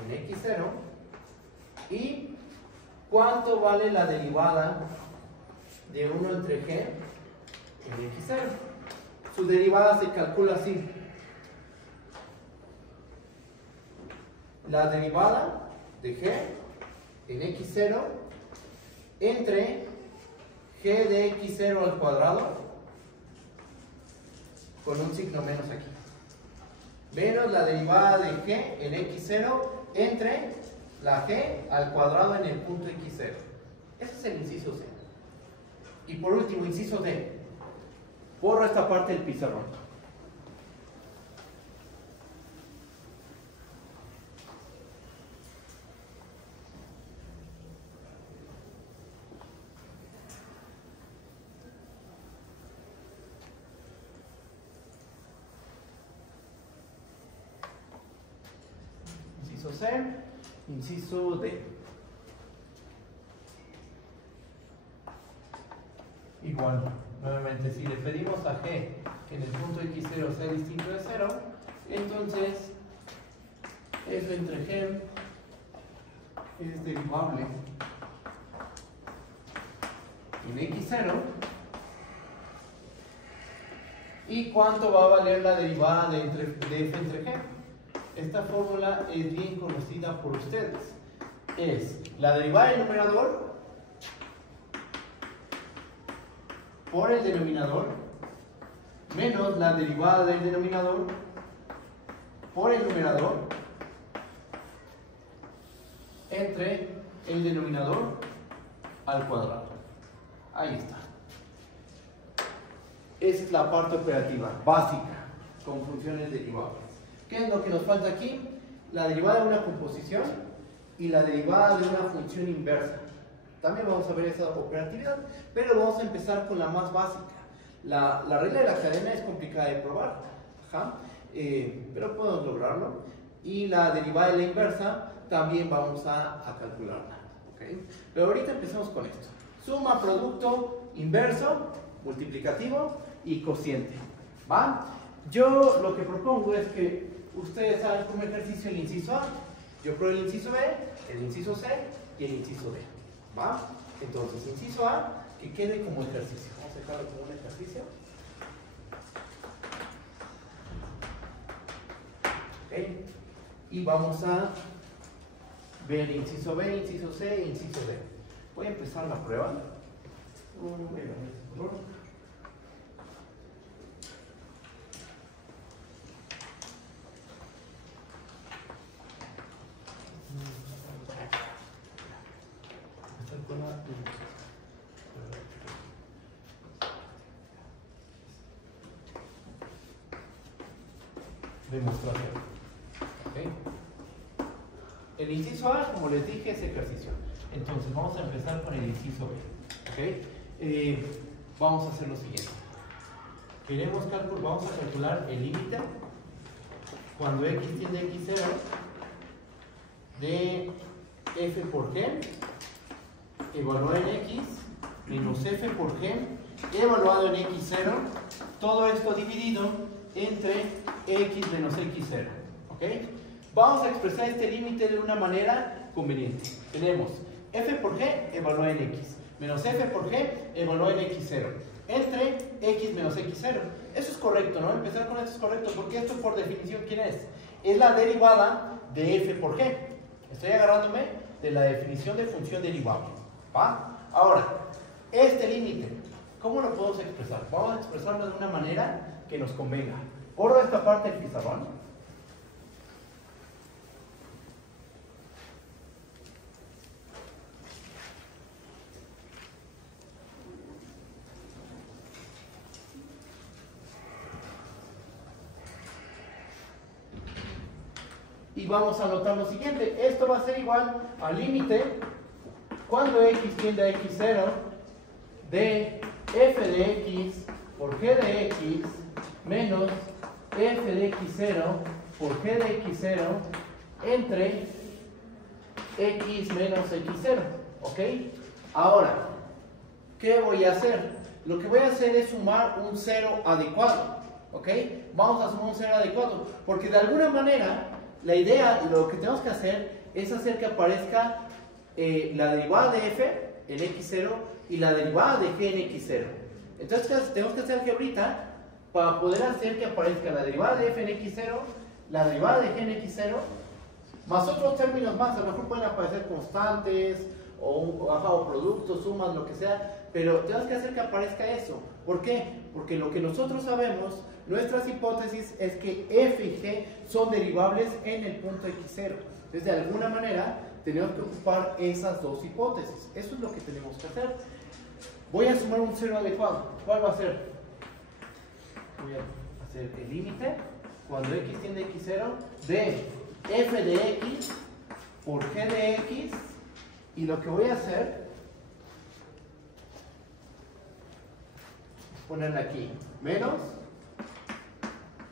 en x0, y cuánto vale la derivada de 1 entre g en x0. Su derivada se calcula así. La derivada de g en x0 entre g de x0 al cuadrado con un signo menos aquí, menos la derivada de g en x0 entre la g al cuadrado en el punto x0. Ese es el inciso C. Y por último, inciso D. Borro esta parte del pizarrón. Inciso C, inciso D. Igual, nuevamente, si le pedimos a g que en el punto x0 sea distinto de 0, entonces f entre g es derivable en x0. ¿Y cuánto va a valer la derivada de f entre g? esta fórmula es bien conocida por ustedes. Es la derivada del numerador por el denominador menos la derivada del denominador por el numerador entre el denominador al cuadrado. Ahí está. Esa es la parte operativa básica con funciones derivables. ¿Qué es lo que nos falta aquí? La derivada de una composición y la derivada de una función inversa. También vamos a ver esa operatividad, pero vamos a empezar con la más básica. La regla de la cadena es complicada de probar, pero podemos lograrlo. Y la derivada de la inversa también vamos a calcularla. ¿Okay? Pero ahorita empecemos con esto. Suma, producto, inverso, multiplicativo y cociente. ¿Va? Yo lo que propongo es que ustedes hagan como ejercicio el inciso A. Yo pruebo el inciso B, el inciso C y el inciso D. ¿Va? Entonces, inciso A, que quede como ejercicio. Vamos a dejarlo como un ejercicio. ¿Okay? Y vamos a ver inciso B, inciso C e inciso D. Voy a empezar la prueba. Demostración. ¿Okay? El inciso A, como les dije, es ejercicio. Entonces vamos a empezar con el inciso B. ¿Okay? Vamos a hacer lo siguiente. Vamos a calcular el límite cuando x tiende a x0 de f por g evaluado en x menos f por g evaluado en x0, todo esto dividido entre x menos x0. ¿Okay? Vamos a expresar este límite de una manera conveniente. Tenemos f por g evaluado en x menos f por g evaluado en x0 entre x menos x0. Eso es correcto, ¿no? Empezar con esto es correcto porque esto por definición, ¿quién es? Es la derivada de f por g. Estoy agarrándome de la definición de función derivable. ¿Va? Ahora, este límite, ¿cómo lo podemos expresar? Vamos a expresarlo de una manera que nos convenga. Borro esta parte del pizarrón. Y vamos a anotar lo siguiente. Esto va a ser igual al límite cuando x tiende a x0 de f de x por g de x menos f de x0 por g de x0 entre x menos x0. ¿Ok? Ahora, ¿qué voy a hacer? Lo que voy a hacer es sumar un cero adecuado. ¿Ok? Vamos a sumar un cero adecuado. Porque de alguna manera, la idea, lo que tenemos que hacer es hacer que aparezca la derivada de f en x0 y la derivada de g en x0. Entonces tenemos que hacer algebrita para poder hacer que aparezca la derivada de f en x0, la derivada de g en x0, más otros términos más. A lo mejor pueden aparecer constantes o productos, sumas, lo que sea, pero tenemos que hacer que aparezca eso. ¿Por qué? Porque lo que nosotros sabemos, nuestras hipótesis es que f y g son derivables en el punto x0. Entonces, de alguna manera, tenemos que ocupar esas dos hipótesis. Eso es lo que tenemos que hacer. Voy a sumar un cero adecuado. ¿Cuál va a ser? Voy a hacer el límite cuando x tiende a x0 de f de x por g de x, y lo que voy a hacer es ponerle aquí menos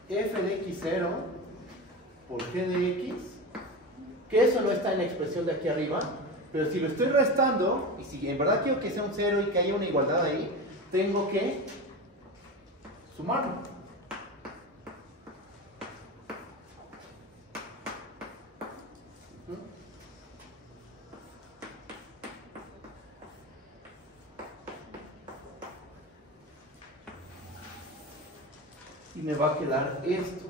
f de x0 por g de x, que eso no está en la expresión de aquí arriba, pero si lo estoy restando, y si en verdad quiero que sea un 0 y que haya una igualdad ahí, tengo que sumarlo. Y me va a quedar esto.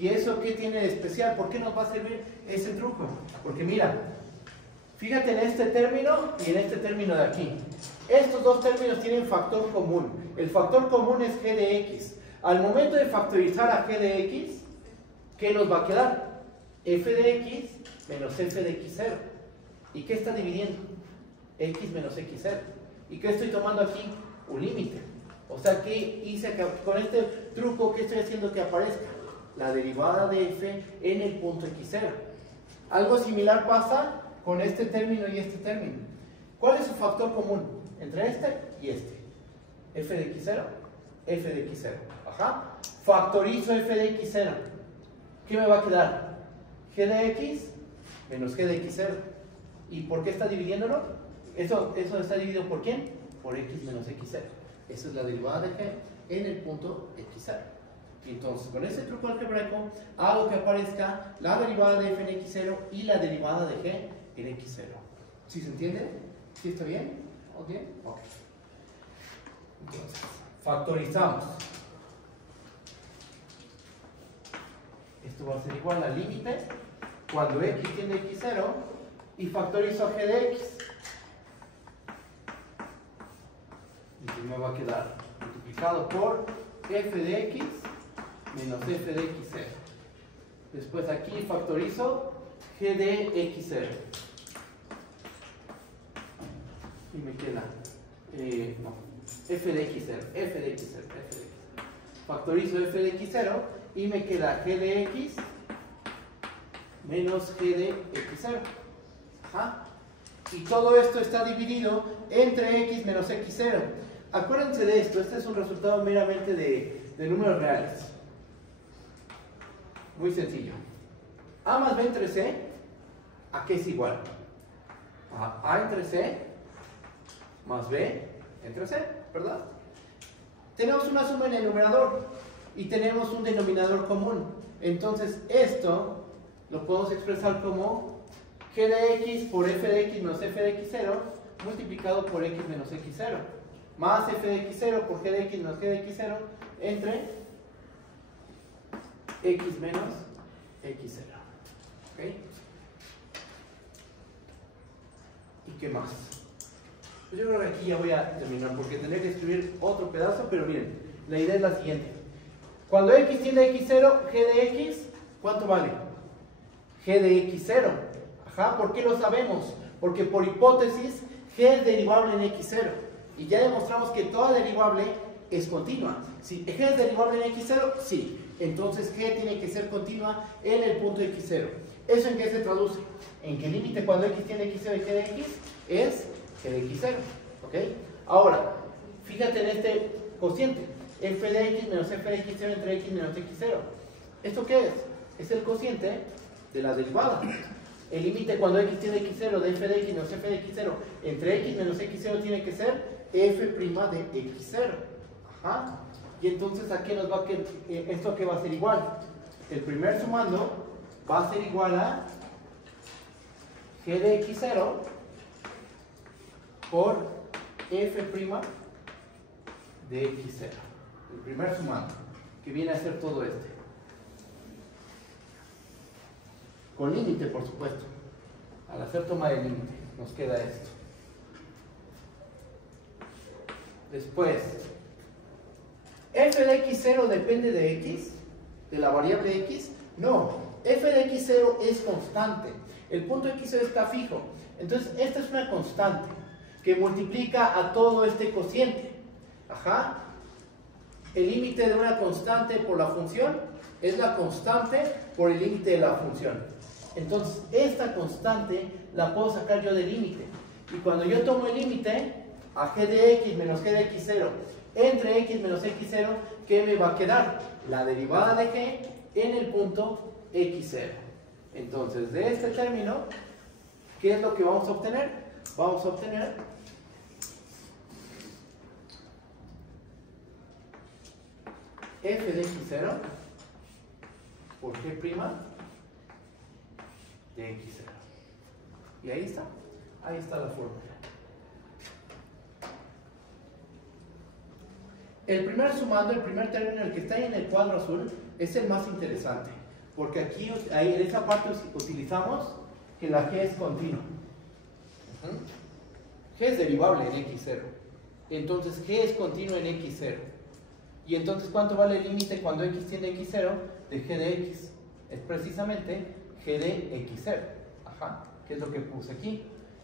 ¿Y eso qué tiene de especial? ¿Por qué nos va a servir ese truco? Porque mira, fíjate en este término y en este término de aquí. Estos dos términos tienen factor común. El factor común es g de x. Al momento de factorizar a g de x, ¿qué nos va a quedar? F de x menos f de x0. ¿Y qué está dividiendo? X menos x0. ¿Y qué estoy tomando aquí? Un límite. O sea, ¿qué hice acá? Con este truco, ¿qué estoy haciendo que aparezca? La derivada de f en el punto x0. Algo similar pasa con este término y este término. ¿Cuál es su factor común entre este y este? F de x0, f de x0. Ajá. Factorizo f de x0. ¿Qué me va a quedar? G de x menos g de x0. ¿Y por qué está dividiéndolo? Eso está dividido por quién? Por x menos x0. Esa es la derivada de g en el punto x0. Entonces, con este truco algebraico, hago que aparezca la derivada de f en x0 y la derivada de g en x0. ¿Sí se entiende? ¿Sí está bien? ¿Ok? Ok. Entonces, factorizamos. Esto va a ser igual al límite cuando x tiende a x0 y factorizo a g de x. Y me va a quedar multiplicado por f de x menos f de x0. Después aquí factorizo g de x0. Y me queda f de x0, f de x0, f de x0. Factorizo f de x0 y me queda g de x menos g de x0. Ajá. Y todo esto está dividido entre x menos x0. Acuérdense de esto, este es un resultado meramente de números reales. Muy sencillo. A más b entre c, ¿a qué es igual? A entre c más b entre c, ¿verdad? Tenemos una suma en el numerador y tenemos un denominador común. Entonces esto lo podemos expresar como g de x por f de x menos f de x0 multiplicado por x menos x0 más f de x0 por g de x menos g de x0 entre x menos x0. ¿Ok? ¿Y qué más? Pues yo creo que aquí ya voy a terminar porque tendré que escribir otro pedazo, pero miren, la idea es la siguiente. Cuando x tiende a x0, g de x, ¿cuánto vale? G de x0. Ajá, ¿por qué lo sabemos? Porque por hipótesis, g es derivable en x0. Y ya demostramos que toda derivable es continua. Si g es derivable en x0, sí. Entonces g tiene que ser continua en el punto x0. ¿Eso en qué se traduce? En que el límite cuando x tiene x0 y g de x es g de x0. ¿Ok? Ahora, fíjate en este cociente. F de x menos f de x0 entre x menos x0. ¿Esto qué es? Es el cociente de la derivada. El límite cuando x tiene x0 de f de x menos f de x0 entre x menos x0 tiene que ser f' de x0. Ajá. Y entonces, ¿a qué nos va a quedar? ¿Esto qué va a ser igual? El primer sumando va a ser igual a g de x0 por f' de x0. El primer sumando, que viene a ser todo este. Con límite, por supuesto. Al hacer toma de límite, nos queda esto. Después, f de x0 depende de x, de la variable x. No, f de x0 es constante. El punto x0 está fijo. Entonces, esta es una constante que multiplica a todo este cociente. Ajá. El límite de una constante por la función es la constante por el límite de la función. Entonces, esta constante la puedo sacar yo del límite. Y cuando yo tomo el límite a g de x menos g de x0 entre x menos x0, ¿qué me va a quedar? La derivada de g en el punto x0. Entonces, de este término, ¿qué es lo que vamos a obtener? Vamos a obtener f de x0 por g' de x0. Y ahí está la fórmula. El primer sumando, el primer término, el que está ahí en el cuadro azul, es el más interesante. Porque aquí, ahí, en esa parte utilizamos que la g es continua. G es derivable en x0. Entonces g es continuo en x0. Y entonces, ¿cuánto vale el límite cuando x tiende a x0 de g de x? Es precisamente g de x0. Ajá, que es lo que puse aquí.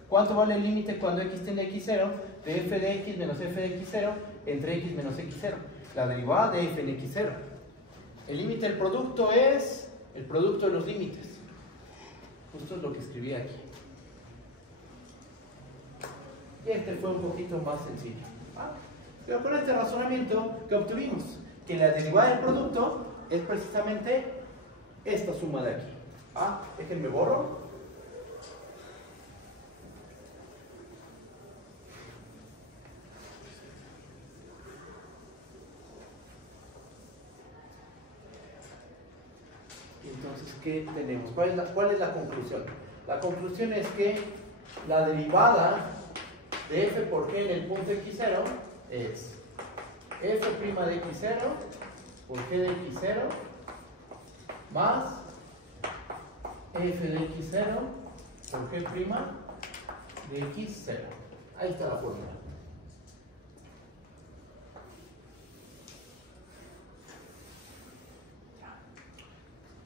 ¿Cuánto vale el límite cuando x tiende a x0 de f de x menos f de x0 entre x menos x0? La derivada de f en x0. El límite del producto es el producto de los límites. Justo es lo que escribí aquí. Y este fue un poquito más sencillo. Pero con este razonamiento que obtuvimos, que la derivada del producto es precisamente esta suma de aquí. Déjenme borro. Entonces, ¿qué tenemos? ¿Cuál es la conclusión? La conclusión es que la derivada de f por g en el punto x0 es f' de x0 por g de x0 más f de x0 por g' de x0. Ahí está la fórmula.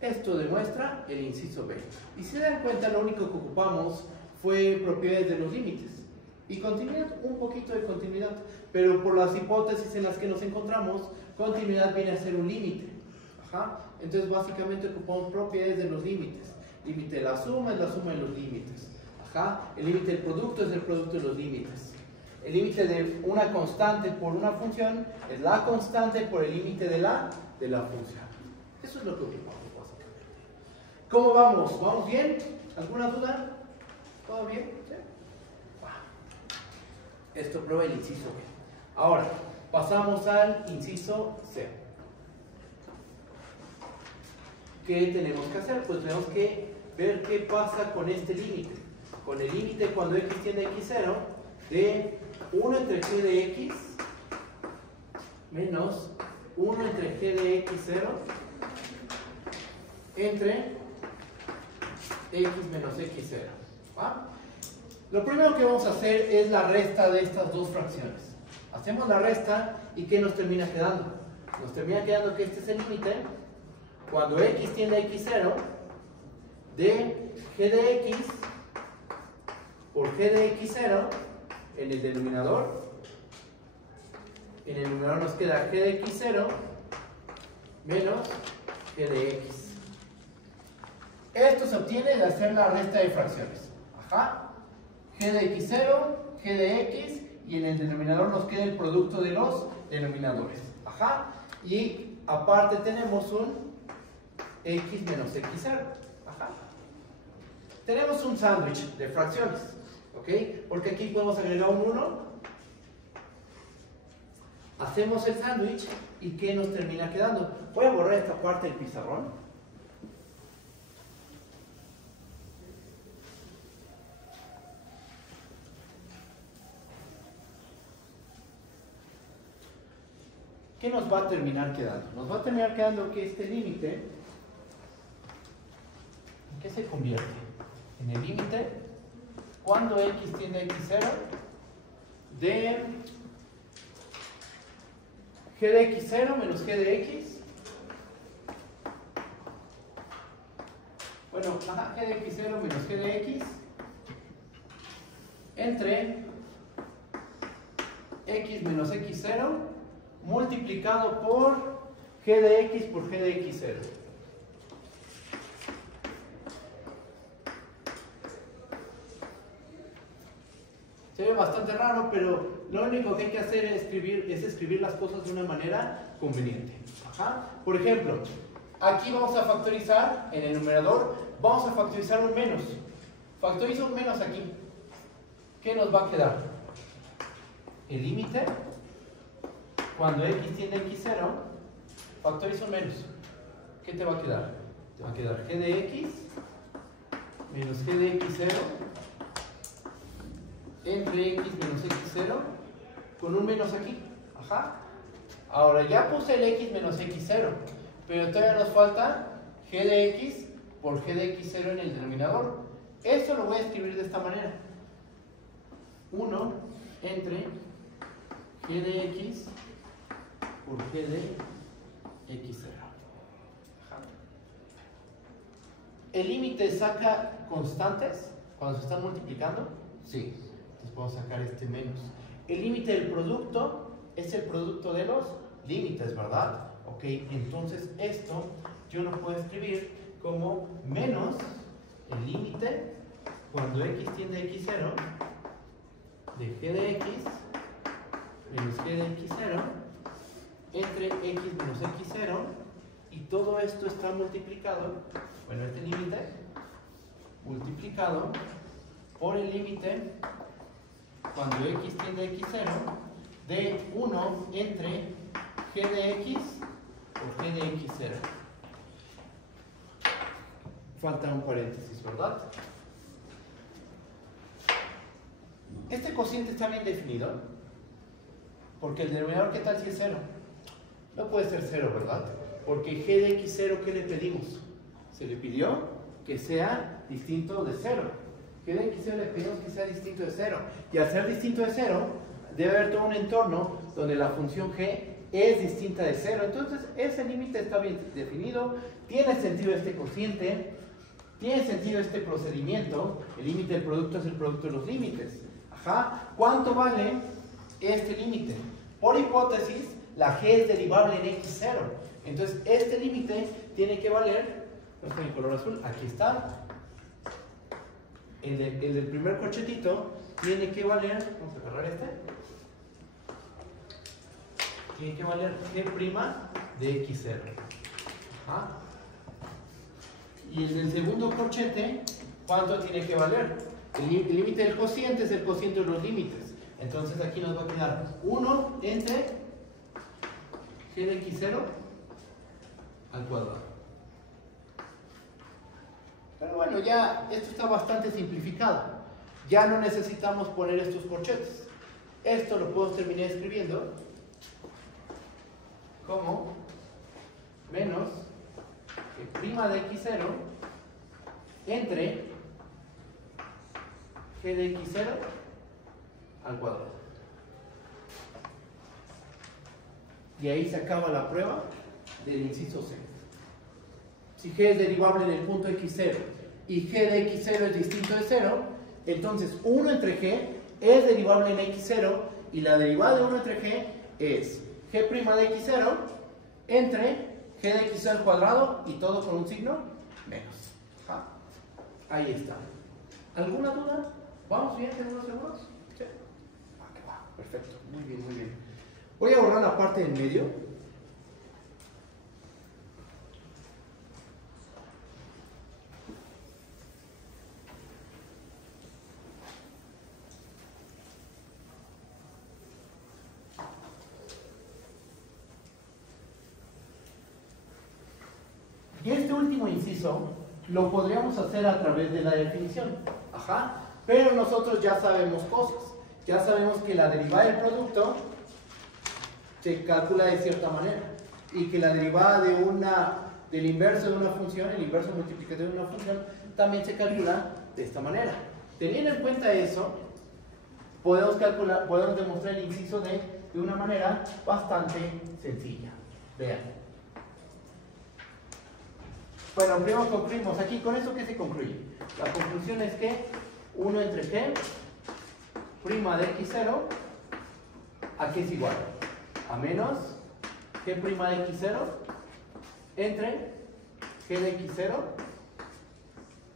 Esto demuestra el inciso B. Y si se dan cuenta, lo único que ocupamos fue propiedades de los límites. Y continuidad, un poquito de continuidad. Pero por las hipótesis en las que nos encontramos, continuidad viene a ser un límite. Entonces, básicamente ocupamos propiedades de los límites. Límite de la suma es la suma de los límites. El límite del producto es el producto de los límites. El límite de una constante por una función es la constante por el límite de la función. Eso es lo que ocupamos. ¿Cómo vamos? ¿Vamos bien? ¿Alguna duda? ¿Todo bien? ¿Sí? Esto prueba el inciso B. Ahora, pasamos al inciso C. ¿Qué tenemos que hacer? Pues tenemos que ver qué pasa con este límite. Con el límite cuando x tiende a x0 de 1 entre g de x menos 1 entre g de x0 entre x menos x0. Lo primero que vamos a hacer es la resta de estas dos fracciones. Hacemos la resta y ¿qué nos termina quedando? Nos termina quedando que este es el límite cuando x tiende a x0 de g de x por g de x0 en el denominador. En el numerador nos queda g de x0 menos g de x. Esto se obtiene de hacer la resta de fracciones. G de x0, g de x, y en el denominador nos queda el producto de los denominadores. Y aparte tenemos un x menos x0. Tenemos un sándwich de fracciones. Porque aquí podemos agregar un 1. Hacemos el sándwich y ¿qué nos termina quedando? Voy a borrar esta parte del pizarrón. ¿Qué nos va a terminar quedando? Nos va a terminar quedando que este límite, ¿en qué se convierte? En el límite cuando x tiende a x0 de g de x0 menos g de x. Bueno, g de x0 menos g de x entre x menos x0 multiplicado por g de x por g de x0. Se ve bastante raro, pero lo único que hay que hacer es escribir las cosas de una manera conveniente. Por ejemplo, aquí vamos a factorizar, en el numerador, vamos a factorizar un menos. Factoriza un menos aquí. ¿Qué nos va a quedar? El límite cuando x tiende a x0, factoriza un menos. ¿Qué te va a quedar? Te va a quedar g de x menos g de x0 entre x menos x0 con un menos aquí. Ahora ya puse el x menos x0, pero todavía nos falta g de x por g de x0 en el denominador. Esto lo voy a escribir de esta manera. 1 entre g de x por g de x0. ¿El límite saca constantes cuando se están multiplicando? Sí. Entonces puedo sacar este menos. El límite del producto es el producto de los límites, ¿verdad? Ok, entonces esto yo lo puedo escribir como menos el límite cuando x tiende a x0 de g de x menos g de x0 entre x menos x0, y todo esto está multiplicado, bueno, este límite multiplicado por el límite cuando x tiende a x0 de 1 entre g de x por g de x0. Falta un paréntesis, ¿verdad? Este cociente está bien definido, porque el denominador, ¿qué tal si es 0? No puede ser 0, ¿verdad? Porque g de x0, ¿qué le pedimos? Se le pidió que sea distinto de 0. G de x0 le pedimos que sea distinto de 0. Y al ser distinto de 0, debe haber todo un entorno donde la función g es distinta de 0. Entonces, ese límite está bien definido. Tiene sentido este cociente. Tiene sentido este procedimiento. El límite del producto es el producto de los límites. Ajá. ¿Cuánto vale este límite? Por hipótesis, la g es derivable en x0. Entonces, este límite tiene que valer, no está en color azul, aquí está. El del primer corchetito tiene que valer, vamos a agarrar este, tiene que valer g' de x0. Ajá. Y el del segundo corchete, ¿cuánto tiene que valer? El límite del cociente es el cociente de los límites. Entonces aquí nos va a quedar 1 entre g de x0 al cuadrado. Pero bueno, ya esto está bastante simplificado. Ya no necesitamos poner estos corchetes. Esto lo puedo terminar escribiendo como menos g' de x0 entre g de x0 al cuadrado. Y ahí se acaba la prueba del inciso C. Si g es derivable en el punto x0 y g de x0 es distinto de 0, entonces 1 entre g es derivable en x0, y la derivada de 1 entre g es g' de x0 entre g de x0 al cuadrado, y todo con un signo menos. Ajá. Ahí está. ¿Alguna duda? ¿Vamos bien? ¿Tenemos seguros? Sí. Perfecto. Muy bien, muy bien. Voy a borrar la parte del medio. Y este último inciso lo podríamos hacer a través de la definición. Ajá. Pero nosotros ya sabemos cosas. Ya sabemos que la derivada del producto se calcula de cierta manera, y que la derivada del inverso de una función, el inverso multiplicativo de una función, también se calcula de esta manera. Teniendo en cuenta eso, podemos demostrar el inciso D de una manera bastante sencilla. Vean. Bueno, primero concluimos aquí. ¿Con eso qué se concluye? La conclusión es que 1 entre g' de x0, ¿a qué es igual? A menos g' de x0 entre g de x0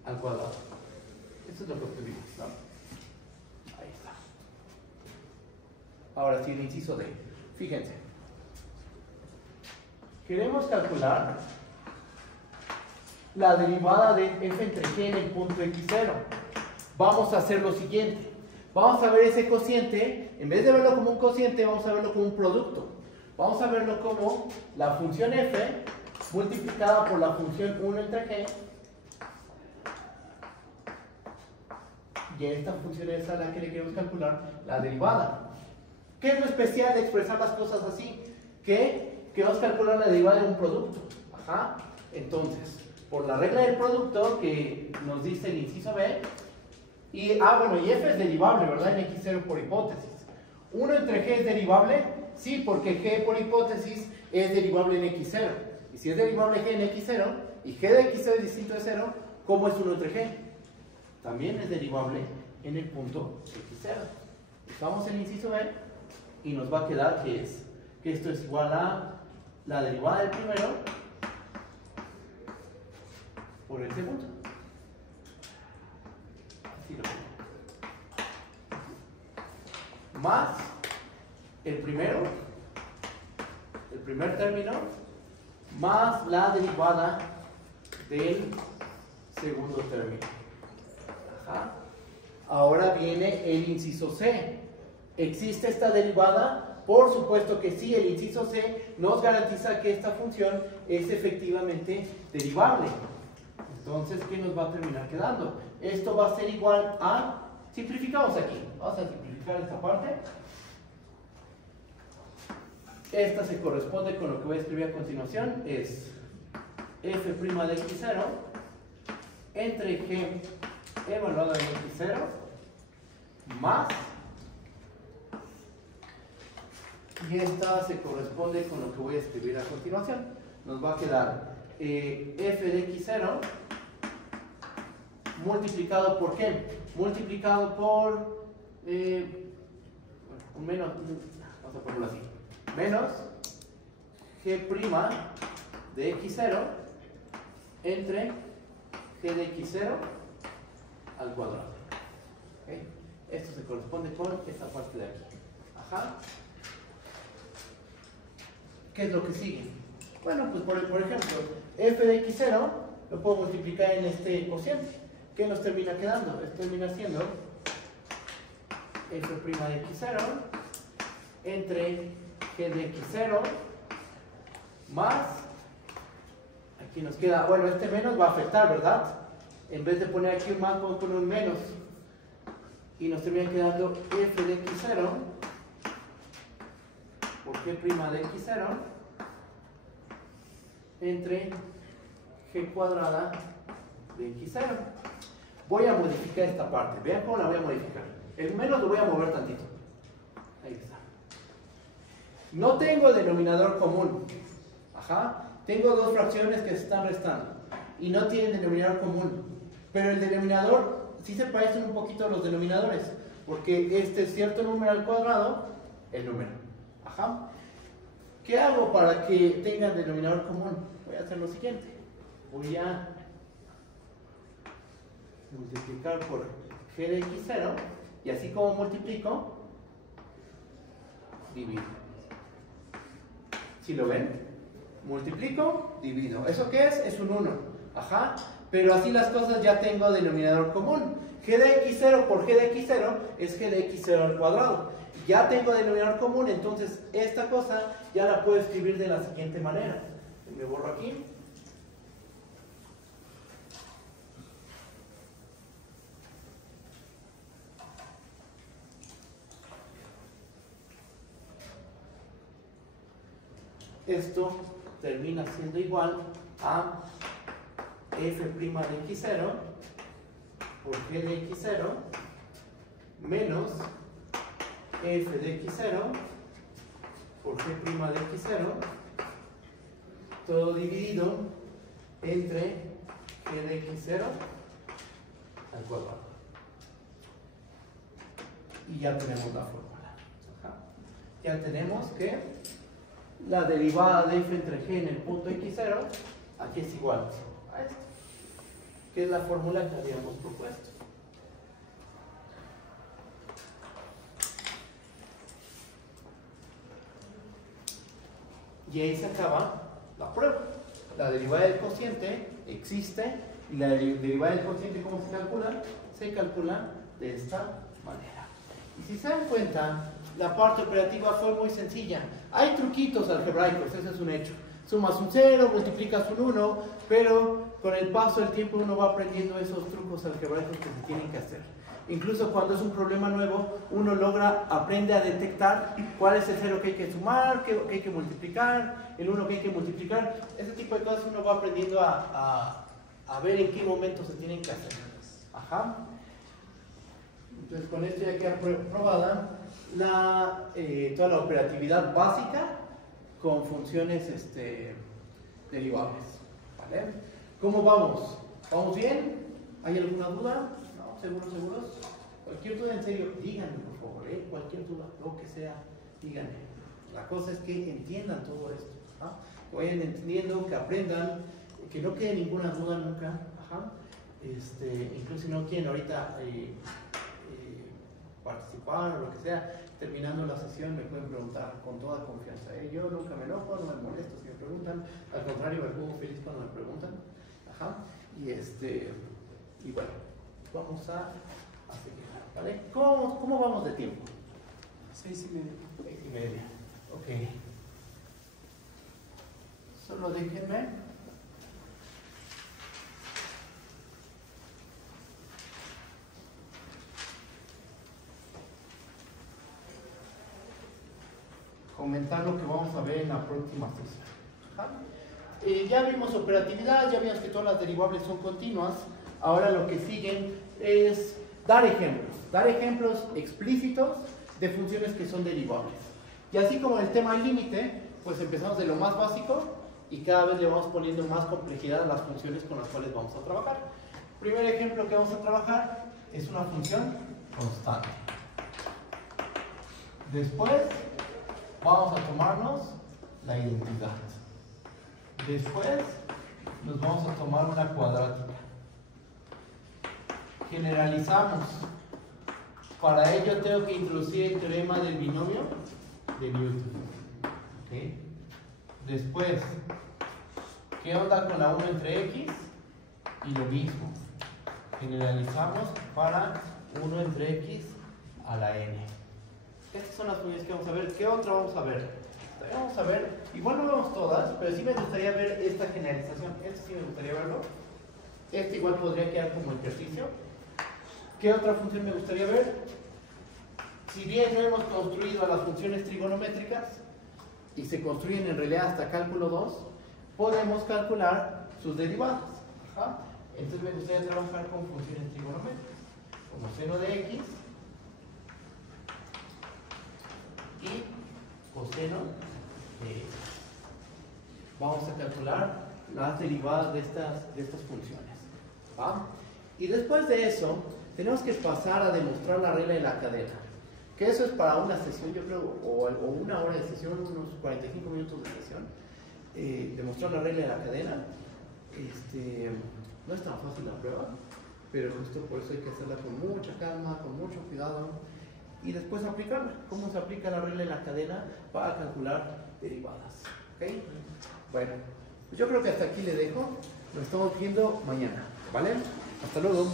al cuadrado. Eso es lo que obtuvimos, ¿no? Ahí está. Ahora sí, el inciso D. Fíjense. Queremos calcular la derivada de f entre g en el punto x0. Vamos a hacer lo siguiente. Vamos a ver ese cociente, en vez de verlo como un cociente, vamos a verlo como un producto. Vamos a verlo como la función f multiplicada por la función 1 entre g. Y esta función es a la que le queremos calcular la derivada. ¿Qué es lo especial de expresar las cosas así? Que queremos calcular la derivada de un producto. Ajá. Entonces, por la regla del producto que nos dice el inciso B. Y, bueno, y f es derivable, ¿verdad? En x0 por hipótesis. 1 entre g es derivable, sí, porque g por hipótesis es derivable en x0. Y si es derivable g en x0, y g de x0 es distinto de 0, ¿cómo es 1 entre g? También es derivable en el punto x0. Usamos el inciso B y nos va a quedar que esto es igual a la derivada del primero por el segundo. Así lo pongo. Más el primero, el primer término, más la derivada del segundo término. Ajá. Ahora viene el inciso C. ¿Existe esta derivada? Por supuesto que sí. El inciso C nos garantiza que esta función es efectivamente derivable. Entonces, ¿qué nos va a terminar quedando? Esto va a ser igual a... Simplificamos aquí. Vamos a simplificar esta parte. Esta se corresponde con lo que voy a escribir a continuación. Es f' de x0 entre g evaluado en x0 más, y esta se corresponde con lo que voy a escribir a continuación. Nos va a quedar f de x0 multiplicado por qué? Multiplicado por menos, vamos a ponerlo así, menos g' de x0 entre g de x0 al cuadrado. ¿Okay? Esto se corresponde con esta parte de aquí. Ajá. ¿Qué es lo que sigue? Bueno, pues por ejemplo, f de x0 lo puedo multiplicar en este cociente. ¿Qué nos termina quedando? Esto termina siendo f' de x0 entre g de x0 más, aquí nos queda, bueno, este menos va a afectar, ¿verdad? En vez de poner aquí un más, vamos a poner un menos. Y nos termina quedando f de x0 por g' de x0 entre g cuadrada de x0. Voy a modificar esta parte. Vean cómo la voy a modificar. El menos lo voy a mover tantito. Ahí está. No tengo denominador común. Ajá. Tengo dos fracciones que se están restando y no tienen denominador común. Pero el denominador sí se parecen un poquito a los denominadores, porque este es cierto número al cuadrado, el número. Ajá. ¿Qué hago para que tengan denominador común? Voy a hacer lo siguiente. Voy a multiplicar por g de x0 y así como multiplico, divido. ¿Sí lo ven? Multiplico, divido. ¿Eso qué es? Es un 1. Ajá. Pero así las cosas ya tengo denominador común. G de x0 por g de x0 es g de x0 al cuadrado. Ya tengo denominador común, entonces esta cosa ya la puedo escribir de la siguiente manera. Me borro aquí. Esto termina siendo igual a f' de x0 por g de x0 menos f de x0 por g' de x0, todo dividido entre g de x0 al cuadrado. Y ya tenemos la fórmula. Ajá. Ya tenemos que la derivada de f entre g en el punto x0 aquí es igual a esto, que es la fórmula que habíamos propuesto. Y ahí se acaba la prueba. La derivada del cociente existe y la derivada del cociente, ¿cómo se calcula? Se calcula de esta manera. Y si se dan cuenta, la parte operativa fue muy sencilla. Hay truquitos algebraicos, ese es un hecho. Sumas un 0, multiplicas un 1, pero con el paso del tiempo uno va aprendiendo esos trucos algebraicos que se tienen que hacer. Incluso cuando es un problema nuevo, uno aprende a detectar cuál es el 0 que hay que sumar, que hay que multiplicar, el 1 que hay que multiplicar. Ese tipo de cosas uno va aprendiendo a a ver en qué momento se tienen que hacer. Ajá. Entonces con esto ya queda probada toda la operatividad básica con funciones derivables. ¿Vale? ¿Cómo vamos? ¿Vamos bien? ¿Hay alguna duda? ¿No? ¿Seguros? Cualquier duda, en serio, díganme por favor, cualquier duda, lo que sea, díganme. La cosa es que entiendan todo esto, ¿ah? Que vayan entendiendo, que aprendan, que no quede ninguna duda nunca. Ajá. Incluso si no quieren ahorita participar o lo que sea, terminando la sesión me pueden preguntar con toda confianza. Yo nunca me enojo, no me molesto si me preguntan, al contrario, me pongo feliz cuando me preguntan. Ajá. Y bueno, vamos a seguir, ¿vale? ¿Cómo vamos de tiempo? 6:30. 6:30, ok. Solo déjenme comentar lo que vamos a ver en la próxima sesión. Ajá. Ya vimos operatividad, ya vimos que todas las derivables son continuas. Ahora lo que siguen es dar ejemplos explícitos de funciones que son derivables. Y así como en el tema del límite, pues empezamos de lo más básico y cada vez le vamos poniendo más complejidad a las funciones con las cuales vamos a trabajar. El primer ejemplo que vamos a trabajar es una función constante. Después vamos a tomarnos la identidad. Después nos vamos a tomar una cuadrática. Generalizamos. Para ello tengo que introducir el teorema del binomio de Newton. ¿Okay? Después, ¿qué onda con la 1 entre x? Y lo mismo. Generalizamos para 1 entre x a la n. Estas son las funciones que vamos a ver. ¿Qué otra vamos a ver? Vamos a ver, igual no vemos todas, pero sí me gustaría ver esta generalización. Este sí me gustaría verlo. Este igual podría quedar como ejercicio. ¿Qué otra función me gustaría ver? Si bien no hemos construido las funciones trigonométricas y se construyen en realidad hasta cálculo 2, podemos calcular sus derivadas. Ajá. Entonces me gustaría trabajar con funciones trigonométricas, como seno de x y coseno de x. Vamos a calcular las derivadas de estas funciones. ¿Va? Y después de eso, tenemos que pasar a demostrar la regla de la cadena. Que eso es para una sesión, yo creo, o una hora de sesión, unos 45 minutos de sesión. Demostrar la regla de la cadena. No es tan fácil la prueba, pero justo por eso hay que hacerla con mucha calma, con mucho cuidado. Y después aplicarla. ¿Cómo se aplica la regla de la cadena para calcular derivadas? ¿Ok? Bueno, pues yo creo que hasta aquí le dejo. Nos estamos viendo mañana, ¿vale? Hasta luego.